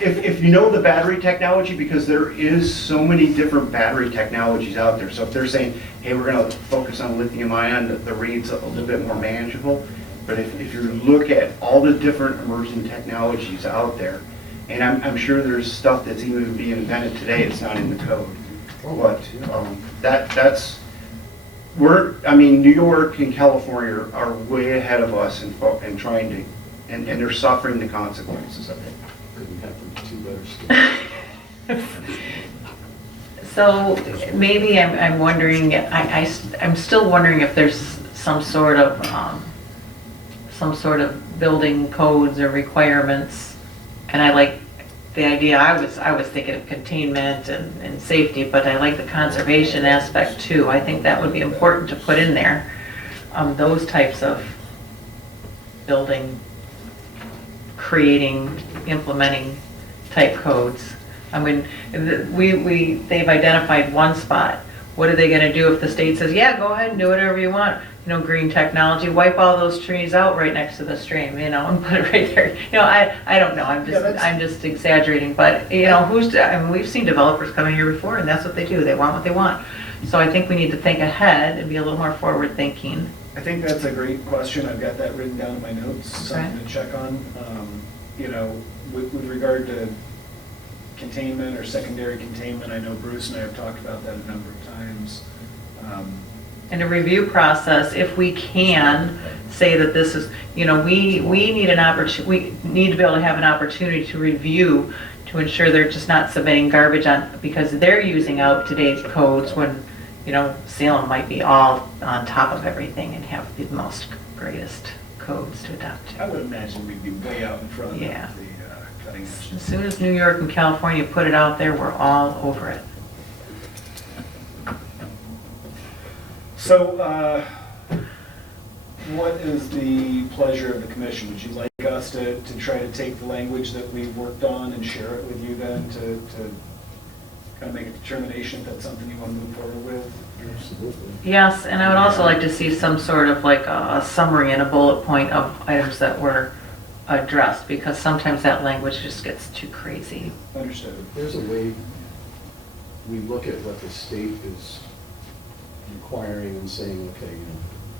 if you know the battery technology, because there is so many different battery technologies out there. So if they're saying, hey, we're going to focus on lithium ion, the read's a little bit more manageable. But if you look at all the different emerging technologies out there, and I'm sure there's stuff that's even being invented today that's not in the code. But that's, New York and California are way ahead of us in trying to, and they're suffering the consequences of it. Couldn't happen to two better states. So maybe I'm wondering, I'm still wondering if there's some sort of building codes or requirements. And I like the idea, I was thinking of containment and safety, but I like the conservation aspect too. I think that would be important to put in there, those types of building, creating, implementing type codes. I mean, they've identified one spot. What are they gonna do if the state says, yeah, go ahead and do whatever you want? You know, green technology, wipe all those trees out right next to the stream, you know, and put it right there. You know, I don't know, I'm just exaggerating, but, you know, I mean, we've seen developers come in here before, and that's what they do, they want what they want. So I think we need to think ahead and be a little more forward thinking. I think that's a great question. I've got that written down in my notes, something to check on. You know, with regard to containment or secondary containment, I know Bruce and I have talked about that a number of times. And a review process, if we can say that this is, you know, we need we need to be able to have an opportunity to review to ensure they're just not submitting garbage on, because they're using out-to-date codes when, you know, Salem might be all on top of everything and have the most greatest codes to adopt. I would imagine we'd be way out in front Yeah. of the cutting edge. As soon as New York and California put it out there, we're all over it. So, what is the pleasure of the commission? Would you like us to try to take the language that we've worked on and share it with you then to kind of make a determination if that's something you want to move forward with? Absolutely. Yes, and I would also like to see some sort of like a summary and a bullet point of items that were addressed, because sometimes that language just gets too crazy. Understood. There's a way we look at what the state is requiring and saying, okay, you know,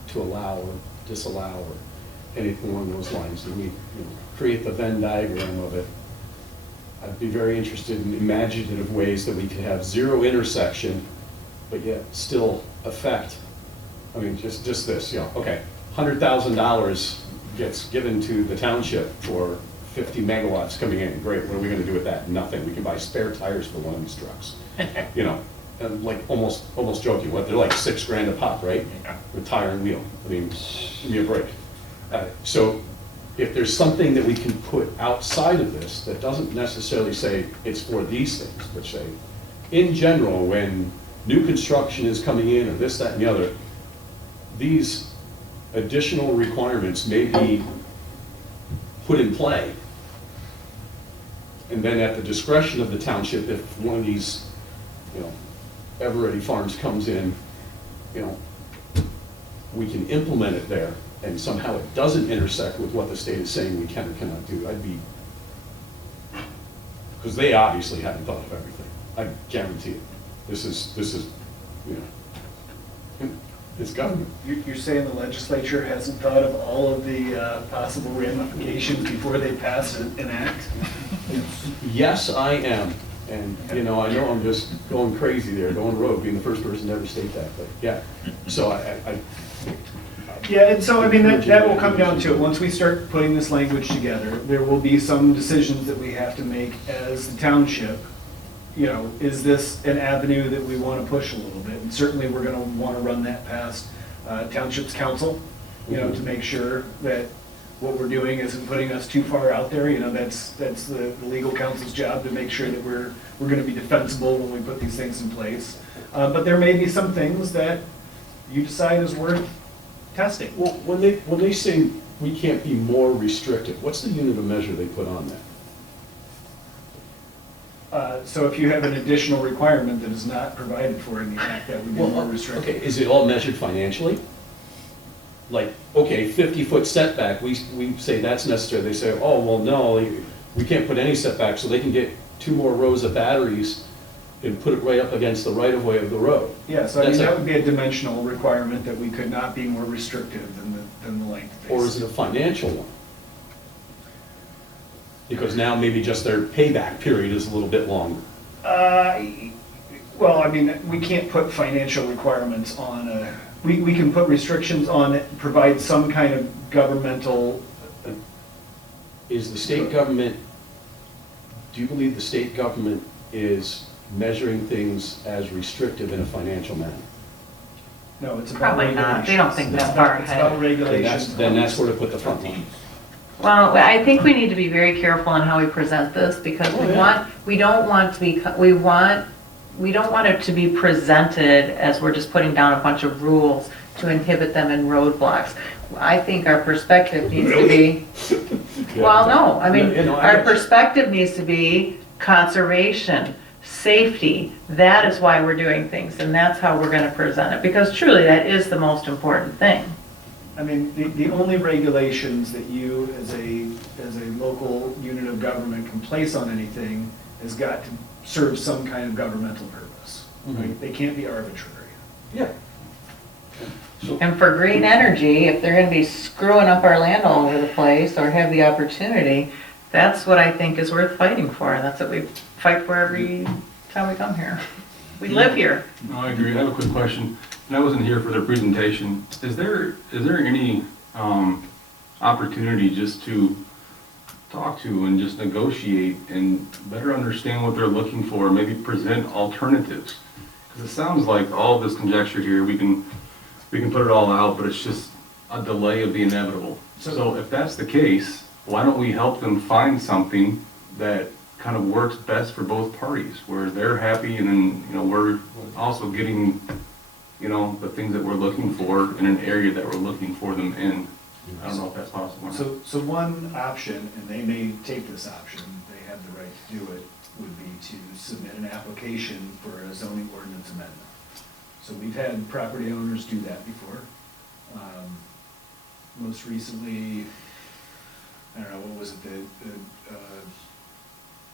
to allow or disallow or anything along those lines, and we, you know, create the Venn diagram of it. I'd be very interested in imaginative ways that we could have zero intersection, but yet still affect. I mean, just this, you know, okay, $100,000 gets given to the township for 50 megawatts coming in. Great, what are we going to do with that? Nothing. We can buy spare tires for one of these trucks. You know, and like almost joking. What, they're like $6,000 a pop, right? With tire and wheel. I mean, give me a break. So if there's something that we can put outside of this that doesn't necessarily say it's for these things, but say, in general, when new construction is coming in or this, that, and the other, these additional requirements may be put in play. And then at the discretion of the township, if one of these, you know, Eveready Farms comes in, you know, we can implement it there, and somehow it doesn't intersect with what the state is saying we can or cannot do. I'd be, because they obviously haven't thought of everything. I guarantee it. This is, you know, it's government. You're saying the legislature hasn't thought of all of the possible ramifications before they pass an act? Yes, I am. And, you know I'm just going crazy there, going rogue, being the first person to ever state that, but yeah. So Yeah, and so, I mean, that will come down to it. Once we start putting this language together, there will be some decisions that we have to make as the township. You know, is this an avenue that we want to push a little bit? And certainly, we're going to want to run that past Township's council, you know, to make sure that what we're doing isn't putting us too far out there. You know, that's the legal counsel's job to make sure that we're going to be defensible when we put these things in place. But there may be some things that you decide is worth testing. Well, when they say we can't be more restrictive, what's the unit of measure they put on that? So if you have an additional requirement that is not provided for in the act, that would be more restrictive. Okay, is it all measured financially? Like, okay, 50-foot setback, we say that's necessary, they say, oh, well, no, we can't put any setback, so they can get 2 more rows of batteries and put it right up against the right-of-way of the road. Yeah, so I mean, That's that would be a dimensional requirement that we could not be more restrictive than the length. Or is it a financial one? Because now maybe just their payback period is a little bit longer. Well, I mean, we can't put financial requirements on we can put restrictions on it, provide some kind of governmental. Is the state government, do you believe the state government is measuring things as restrictive in a financial manner? No, it's about Probably not. They don't think that far It's about ahead. regulations. Then that's where to put the front line. Well, I think we need to be very careful on how we present this because we don't want it to be presented as we're just putting down a bunch of rules to inhibit them in roadblocks. I think our perspective needs to be, well, no, I mean, Yeah, no, I our get you. perspective needs to be conservation, safety. That is why we're doing things and that's how we're gonna present it because truly that is the most important thing. I mean, the only regulations that you, as a local unit of government, can place on anything has got to serve some kind of governmental purpose. Right? Mhm. They can't be arbitrary. Yeah. And for green energy, if they're gonna be screwing up our land all over the place or have the opportunity, that's what I think is worth fighting for. That's what we fight for every time we come here. We live here. No, I agree. I have a quick question, and I wasn't here for their presentation. Is there any opportunity just to talk to and just negotiate and better understand what they're looking for, maybe present alternatives? Because it sounds like all of this conjecture here, we can put it all out, but it's just a delay of the inevitable. So if that's the case, why don't we help them find something that kind of works best for both parties, where they're happy and then, you know, we're also getting, you know, the things that we're looking for in an area that we're looking for them in. I don't know if that's possible or not. So one option, and they may take this option, they have the right to do it, would be to submit an application for a zoning ordinance amendment. So we've had property owners do that before. Most recently, I don't know, what was it, the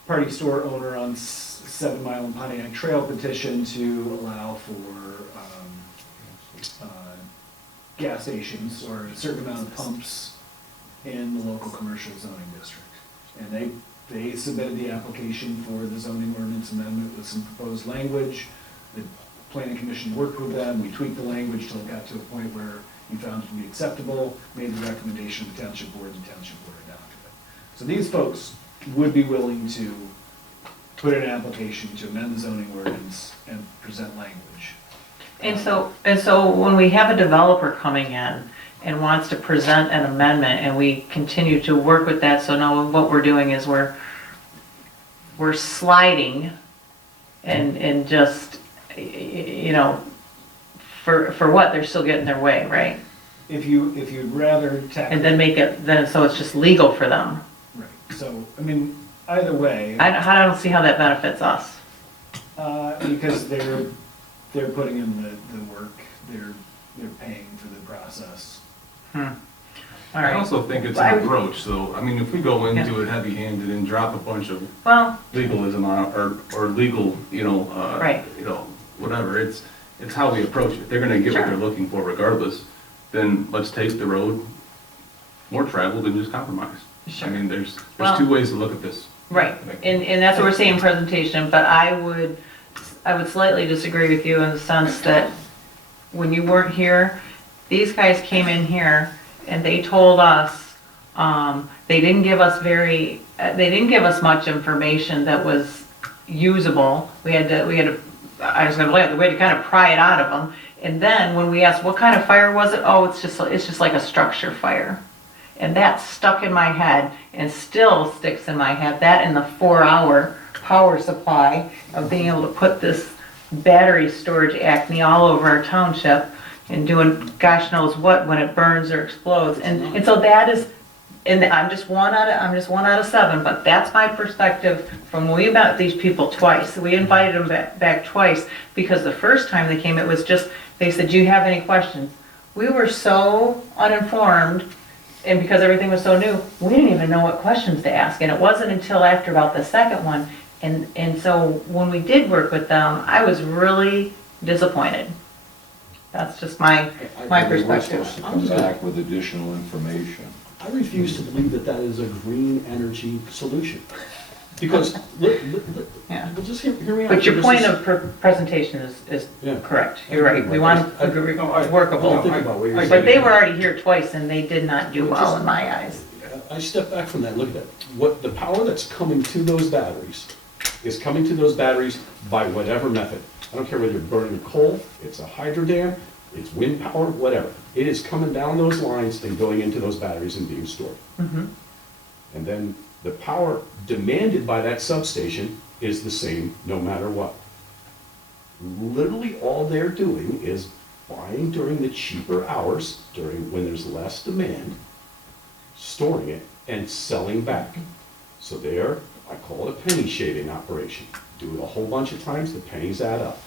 party store owner on 7 Mile and Pontiac Trail petition to allow for gas stations or a certain amount of pumps in the local commercial zoning district. And they submitted the application for the zoning ordinance amendment with some proposed language. The planning commission worked with them, we tweaked the language till it got to a point where we found it to be acceptable, made the recommendation to the township board, and the township board adopted it. So these folks would be willing to put in an application to amend the zoning ordinance and present language. And so when we have a developer coming in and wants to present an amendment and we continue to work with that, so now what we're doing is we're sliding and just, you know, for what? They're still getting their way, right? If you'd rather tackle. And then make it, then so it's just legal for them. Right, so, I mean, either way. I don't see how that benefits us. Because they're putting in the work, they're paying for the process. All I right. also think it's an approach, so, I mean, if we go into it heavy-handed and drop a bunch of Well, legalism on, or legal, you know, Right. you know, whatever, it's how we approach it. They're gonna get what Sure. they're looking for regardless, then let's take the road more traveled and just compromise. Sure. I mean, there's Well- 2 ways to look at this. right, and that's what we're saying presentation, but I would slightly disagree with you in the sense that when you weren't here, these guys came in here and they told us, they didn't give us much information that was usable. We had to kind of pry it out of them. And then when we asked, what kind of fire was it? Oh, it's just like a structure fire. And that stuck in my head and still sticks in my head, that and the 4-hour power supply of being able to put this battery storage acme all over our township and doing gosh knows what when it burns or explodes. And so that is, And I'm just one out of seven, but that's my perspective from when we met these people twice. We invited them back twice, because the first time they came, it was just, they said, do you have any questions? We were so uninformed, and because everything was so new, we didn't even know what questions to ask. And it wasn't until after about the second one, and so when we did work with them, I was really disappointed. That's just my perspective. Supposed to come back with additional information. I refuse to believe that that is a green energy solution. Because, Yeah. well, just hear me out. But your This point is- of presentation is Yeah. correct. You're right. We want I- workable. I think about what you're saying. But they were already here twice, and they did not do well in my eyes. I step back from that, look at that. What, the power that's coming to those batteries is coming to those batteries by whatever method. I don't care whether you're burning coal, it's a hydro dam, it's wind power, whatever. It is coming down those lines and going into those batteries and being stored. Mhm. And then the power demanded by that substation is the same no matter what. Literally all they're doing is buying during the cheaper hours, during when there's less demand, storing it and selling back. So there, I call it a penny shaving operation. Do it a whole bunch of times, the pennies add up.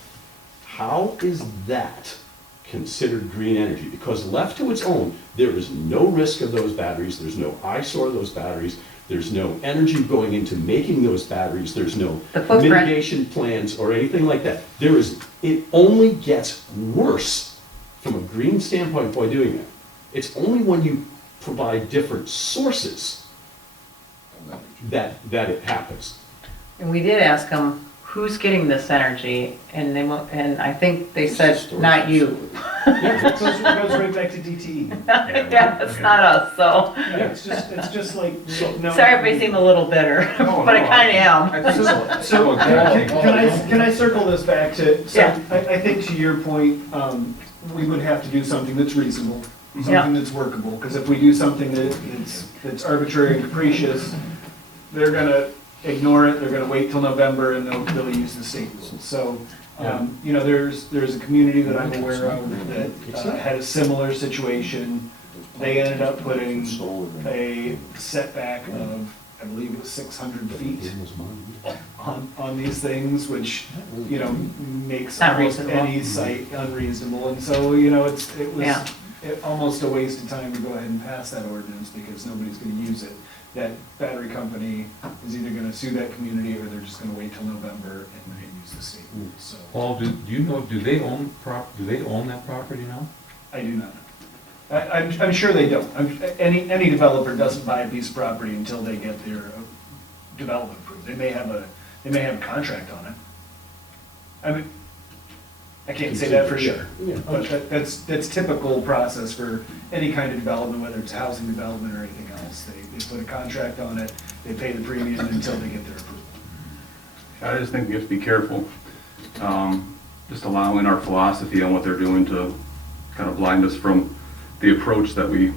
How is that considered green energy? Because left to its own, there is no risk of those batteries, there's no eyesore of those batteries, there's no energy going into making those batteries, there's no The footprint. mitigation plans or anything like that. It only gets worse from a green standpoint by doing that. It's only when you provide different sources that it happens. And we did ask them, who's getting this energy? And and I think they said, not you. It goes right back to DTE. Yeah, it's not us, so. Yeah, it's just like, no. Sorry if I seem a little bitter, but I kinda am. So, can I circle this back to, so Yeah. I think to your point, we would have to do something that's reasonable, Yeah. something that's workable, because if we do something that's arbitrary and capricious, they're gonna ignore it, they're gonna wait till November and they'll use the state rules. So, you know, there's a community that I'm aware of that had a similar situation. They ended up putting a setback of, I believe it was 600 feet on these things, which, you know, makes Not almost reasonable. any site unreasonable. And so, you know, it was Yeah. almost a waste of time to go ahead and pass that ordinance because nobody's gonna use it. That battery company is either gonna sue that community or they're just gonna wait till November and use the state rules, so. Paul, do you know, do they own that property now? I do not know. I'm sure they don't. Any developer doesn't buy a piece of property until they get their development approved. They may have a contract on it. I mean, I can't say that for sure, Yeah. but that's typical process for any kind of development, whether it's housing development or anything else. They put a contract on it, they pay the premium until they get their approval. I just think we have to be careful, just allowing our philosophy on what they're doing to kind of blind us from the approach that we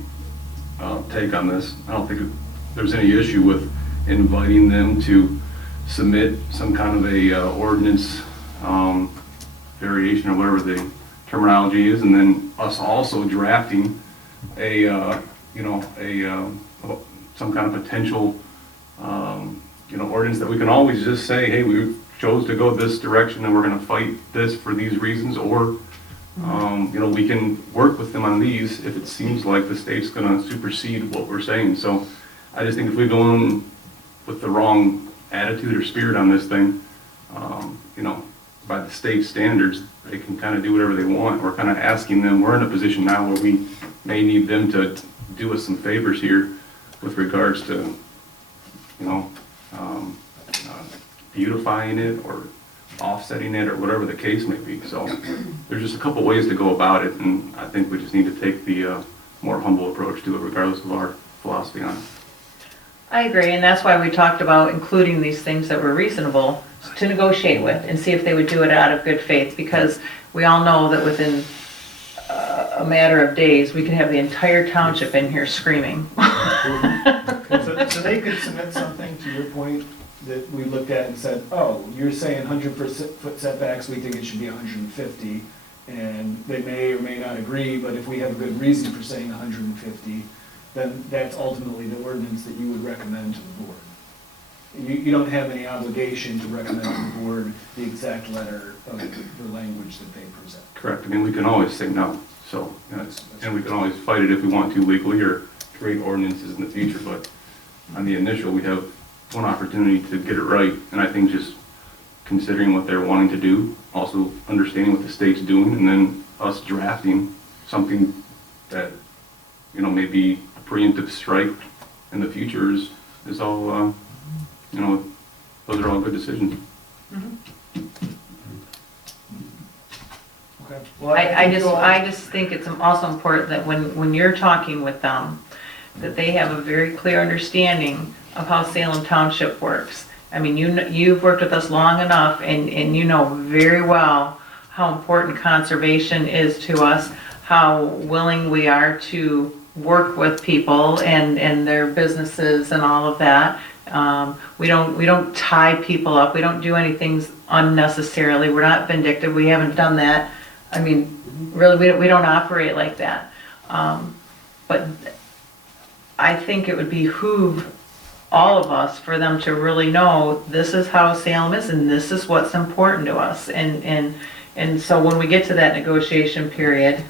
take on this. I don't think there's any issue with inviting them to submit some kind of a ordinance variation or whatever the terminology is, and then us also drafting some kind of potential ordinance that we can always just say, hey, we chose to go this direction and we're gonna fight this for these reasons, or we can work with them on these if it seems like the state's gonna supersede what we're saying. So I just think if we go in with the wrong attitude or spirit on this thing, by the state standards, they can kind of do whatever they want. We're kind of asking them, we're in a position now where we may need them to do us some favors here with regards to, beautifying it or offsetting it or whatever the case may be. So there's just a couple ways to go about it, and I think we just need to take the more humble approach to it regardless of our philosophy on it. I agree, and that's why we talked about including these things that were reasonable to negotiate with and see if they would do it out of good faith, because we all know that within a matter of days, we could have the entire township in here screaming. So they could submit something, to your point, that we looked at and said, oh, you're saying 100-foot setbacks, we think it should be 150. And they may or may not agree, but if we have a good reason for saying 150, then that's ultimately the ordinance that you would recommend to the board. You don't have any obligation to recommend to the board the exact letter of the language that they present. Correct, I mean, we can always say no, so, and we can always fight it if we want to legally or create ordinances in the future, but on the initial, we have one opportunity to get it right, and I think just considering what they're wanting to do, also understanding what the state's doing, and then us drafting something that, may be a preemptive strike in the future is all, those are all good decisions. Okay. Well, I just think it's also important that when you're talking with them, that they have a very clear understanding of how Salem Township works. I mean, you've worked with us long enough and you know very well how important conservation is to us, how willing we are to work with people and their businesses and all of that. We don't tie people up. We don't do anything unnecessarily. We're not vindictive. We haven't done that. I mean, really, we don't operate like that. But I think it would behoove all of us for them to really know this is how Salem is and this is what's important to us. And so when we get to that negotiation period,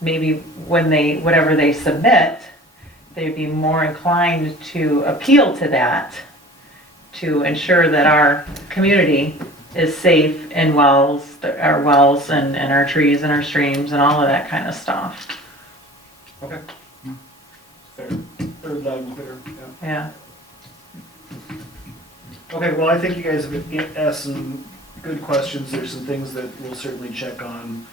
maybe whatever they submit, they'd be more inclined to appeal to that, to ensure that our community is safe and our wells and our trees and our streams and all of that kind of stuff. Okay. Fair. Heard loud and clear, yeah. Yeah. Okay, well, I think you guys have asked some good questions. There's some things that we'll certainly check on.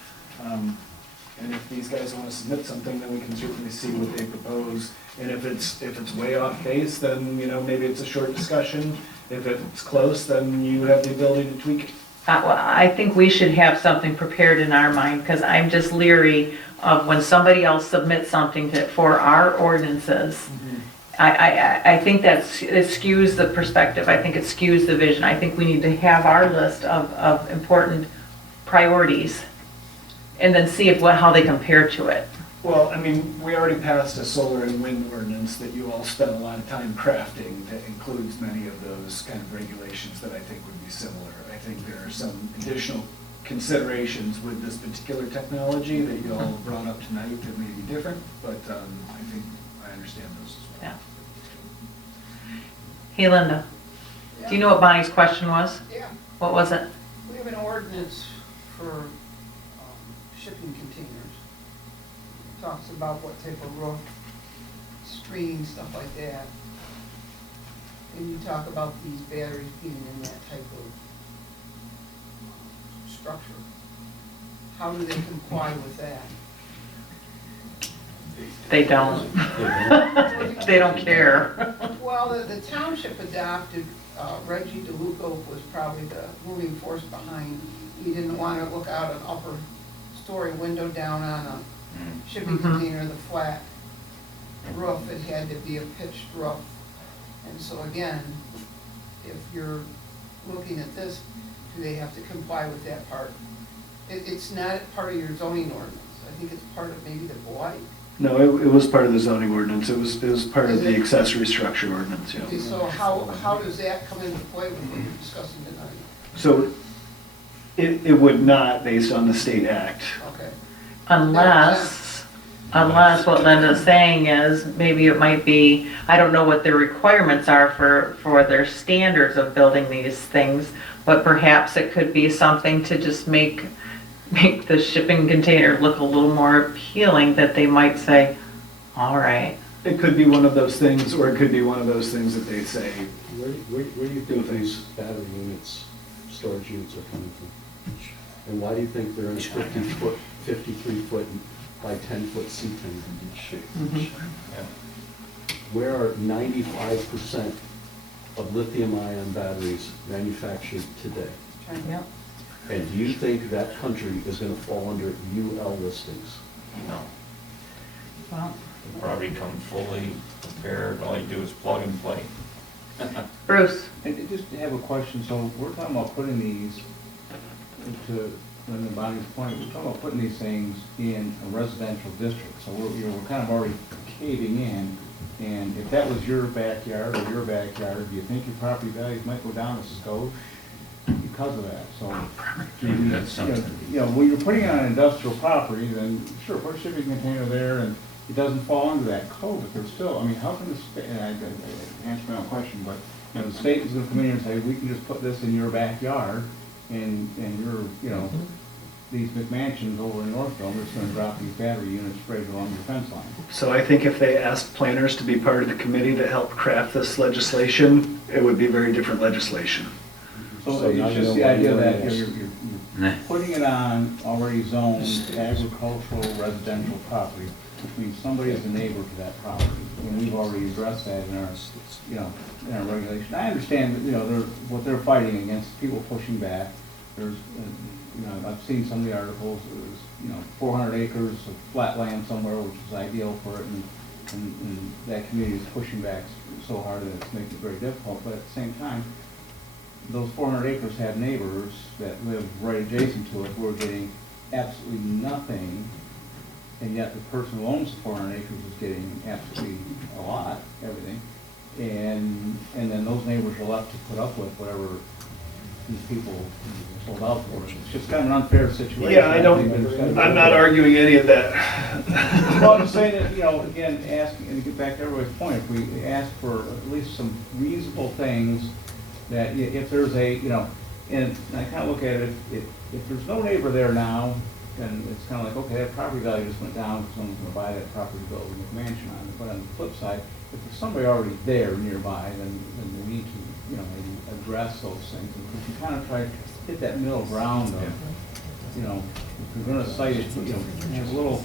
And if these guys want to submit something, then we can certainly see what they propose. And if it's way off base, then, maybe it's a short discussion. If it's close, then you have the ability to tweak it. Well, I think we should have something prepared in our mind, because I'm just leery of when somebody else submits something for our ordinances. I think it skews the perspective. I think it skews the vision. I think we need to have our list of important priorities and then see how they compare to it. Well, I mean, we already passed a solar and wind ordinance that you all spent a lot of time crafting that includes many of those kind of regulations that I think would be similar. I think there are some additional considerations with this particular technology that you all brought up tonight that may be different, but I think I understand those as well. Yeah. Hey, Linda, do you know what Bonnie's question was? Yeah, What was it? we have an ordinance for shipping containers. It talks about what type of roof, screen, stuff like that. And you talk about these batteries being in that type of structure. How do they comply with that? They don't. They don't care. Well, the township adopted, Reggie DeLuca was probably the moving force behind. He didn't want to look out an upper story window down on a shipping container, the flat roof. It had to be a pitched roof. And so again, if you're looking at this, do they have to comply with that part? It's not part of your zoning ordinance. I think it's part of maybe the blight. No, it was part of the zoning ordinance. It was part of the accessory structure ordinance, yeah. Okay, so how does that come into play with what you're discussing tonight? So it would not, based on the state act. Okay. Unless what Linda's saying is, maybe it might be, I don't know what their requirements are for their standards of building these things, but perhaps it could be something to just make the shipping container look a little more appealing, that they might say, all right. It could be one of those things, or it could be one of those things that they say. Where do you think these battery units, storage units are coming from? And why do you think they're in a 50-foot, 53-foot by 10-foot sea tank? Where are 95% of lithium-ion batteries manufactured today? Yep. And do you think that country is going to fall under UL listings? No. Well, They probably come fully prepared, all you do is plug and play. Bruce? And just have a question, so we're talking about putting these to Linda Bonnie's point, we're talking about putting these things in a residential district, so we're kind of already caving in. And if that was your backyard or your backyard, do you think your property values might go down a skosh because of that? So, That's something. when you're putting on an industrial property, then sure, put a shipping container there, and it doesn't fall under that code, but there's still, I mean, how can the state, and I answer my own question, but, the state is gonna come in here and say, we can just put this in your backyard, and your, these McMansions over in Northville, they're just gonna drop these battery units straight along your fence line. So I think if they asked planners to be part of the committee that helped craft this legislation, it would be very different legislation. So now it's you just know the why idea you're that doing you're Nah. putting it on already zoned agricultural residential property, which means somebody is a neighbor to that property. And we've already addressed that in our, in our regulation. I understand that, what they're fighting against, people pushing back. There's, I've seen some of the articles, there's, 400 acres of flat land somewhere, which is ideal for it, and that community is pushing back so hard that it's making it very difficult. But at the same time, those 400 acres have neighbors that live right adjacent to it who are getting absolutely nothing, and yet the person who owns the 400 acres is getting absolutely a lot, everything. And then those neighbors are left to put up with whatever these people sold out for. It's just kind of an unfair situation. Yeah, I'm not arguing any of that. Well, I'm just saying that, again, asking, and to get back to everybody's point, if we ask for at least some reasonable things, that if there's and I kind of look at it, if there's no neighbor there now, then it's kind of like, okay, that property value just went down because someone's going to buy that property, build a mansion on it. But on the flip side, if there's somebody already there nearby, then we need to, maybe address those things. And we can kind of try to hit that middle ground of, if we're going to cite it, have a little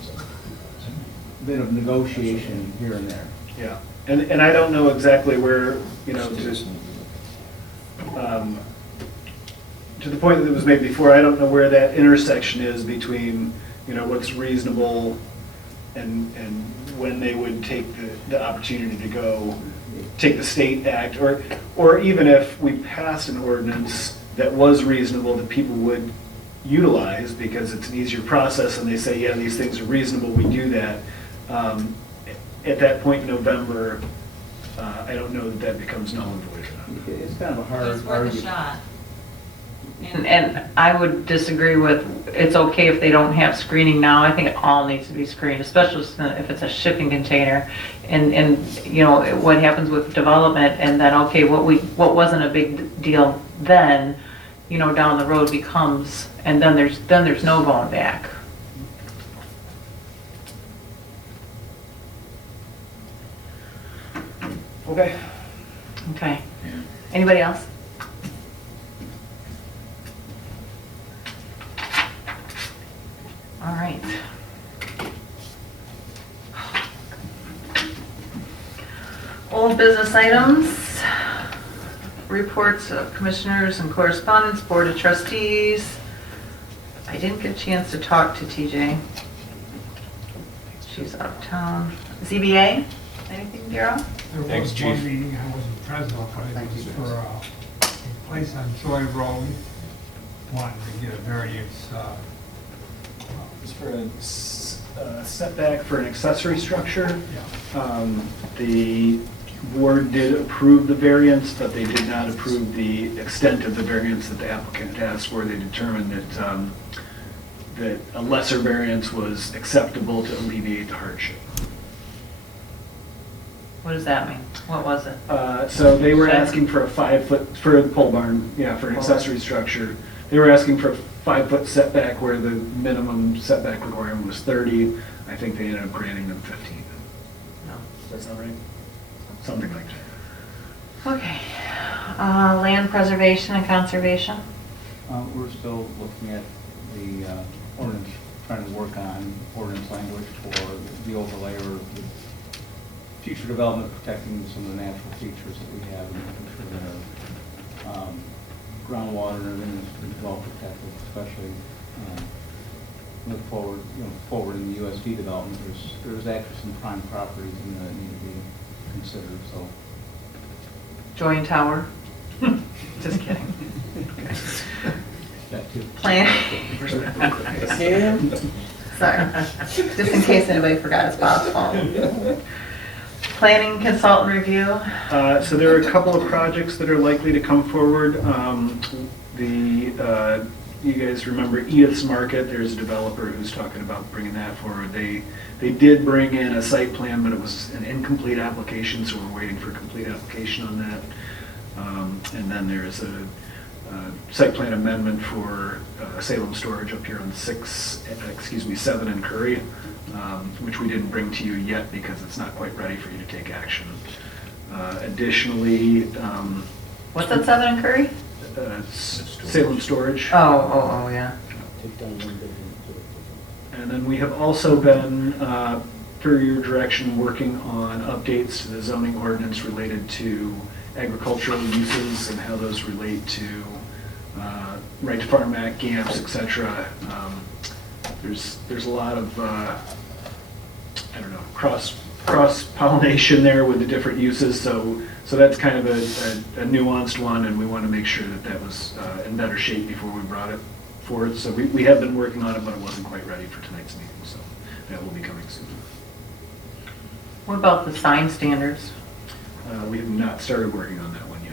bit of negotiation here and there. Yeah, and I don't know exactly where, to the point that was made before, I don't know where that intersection is between, what's reasonable and when they would take the opportunity to go take the state act, or even if we passed an ordinance that was reasonable that people would utilize because it's an easier process and they say, yeah, these things are reasonable, we do that. At that point in November, I don't know that becomes null and void. It's kind of a hard It's worth a argument. shot. And I would disagree with, it's okay if they don't have screening now. I think it all needs to be screened, especially if it's a shipping container. And what happens with development, and then, okay, what wasn't a big deal then, down the road becomes, and then there's no going back. Okay. Okay. Anybody else? All right. Old business items, reports of commissioners and correspondence, board of trustees. I didn't get a chance to talk to TJ. She's out of town. ZBA, anything, Daryl? There Thanks, was one Chief. meeting I wasn't present, but it was for a place on Joy Road, wanting to get a variance. It's for a setback for an accessory structure. The board did approve the variance, but they did not approve the extent of the variance that the applicant asked for. They determined that a lesser variance was acceptable to alleviate the hardship. What does that mean? What was it? So they were asking for a 5-foot, for a pole barn, for an accessory structure. They were asking for a 5-foot setback where the minimum setback requirement was 30. I think they ended up granting them 15. No. Does that sound right? Something like that. Okay. Land preservation and conservation? We're still looking at the ordinance, trying to work on ordinance language for the overlay or the future development, protecting some of the natural features that we have and making sure that groundwater and everything is well protected, especially look forward in the USD development. There's actually some prime properties in there that need to be considered, so. Joint Tower? Just kidding. That too. Plan. Sorry, just in case anybody forgot it's Bob's phone. Planning consultant review. So there are a couple of projects that are likely to come forward. You guys remember Edith's Market, there's a developer who's talking about bringing that forward. They did bring in a site plan, but it was an incomplete application, so we're waiting for a complete application on that. And then there's a site plan amendment for Salem Storage up here on 7 and Curry, which we didn't bring to you yet because it's not quite ready for you to take action. Additionally, What's at 7 and Curry? Salem Storage. Oh, yeah. And then we have also been, per your direction, working on updates to the zoning ordinance related to agricultural uses and how those relate to Right to Farm Act, GAMS, et cetera. There's a lot of, I don't know, cross-pollination there with the different uses, so that's kind of a nuanced one, and we want to make sure that that was in better shape before we brought it forward. So we have been working on it, but it wasn't quite ready for tonight's meeting, so that will be coming soon. What about the sign standards? We have not started working on that one yet.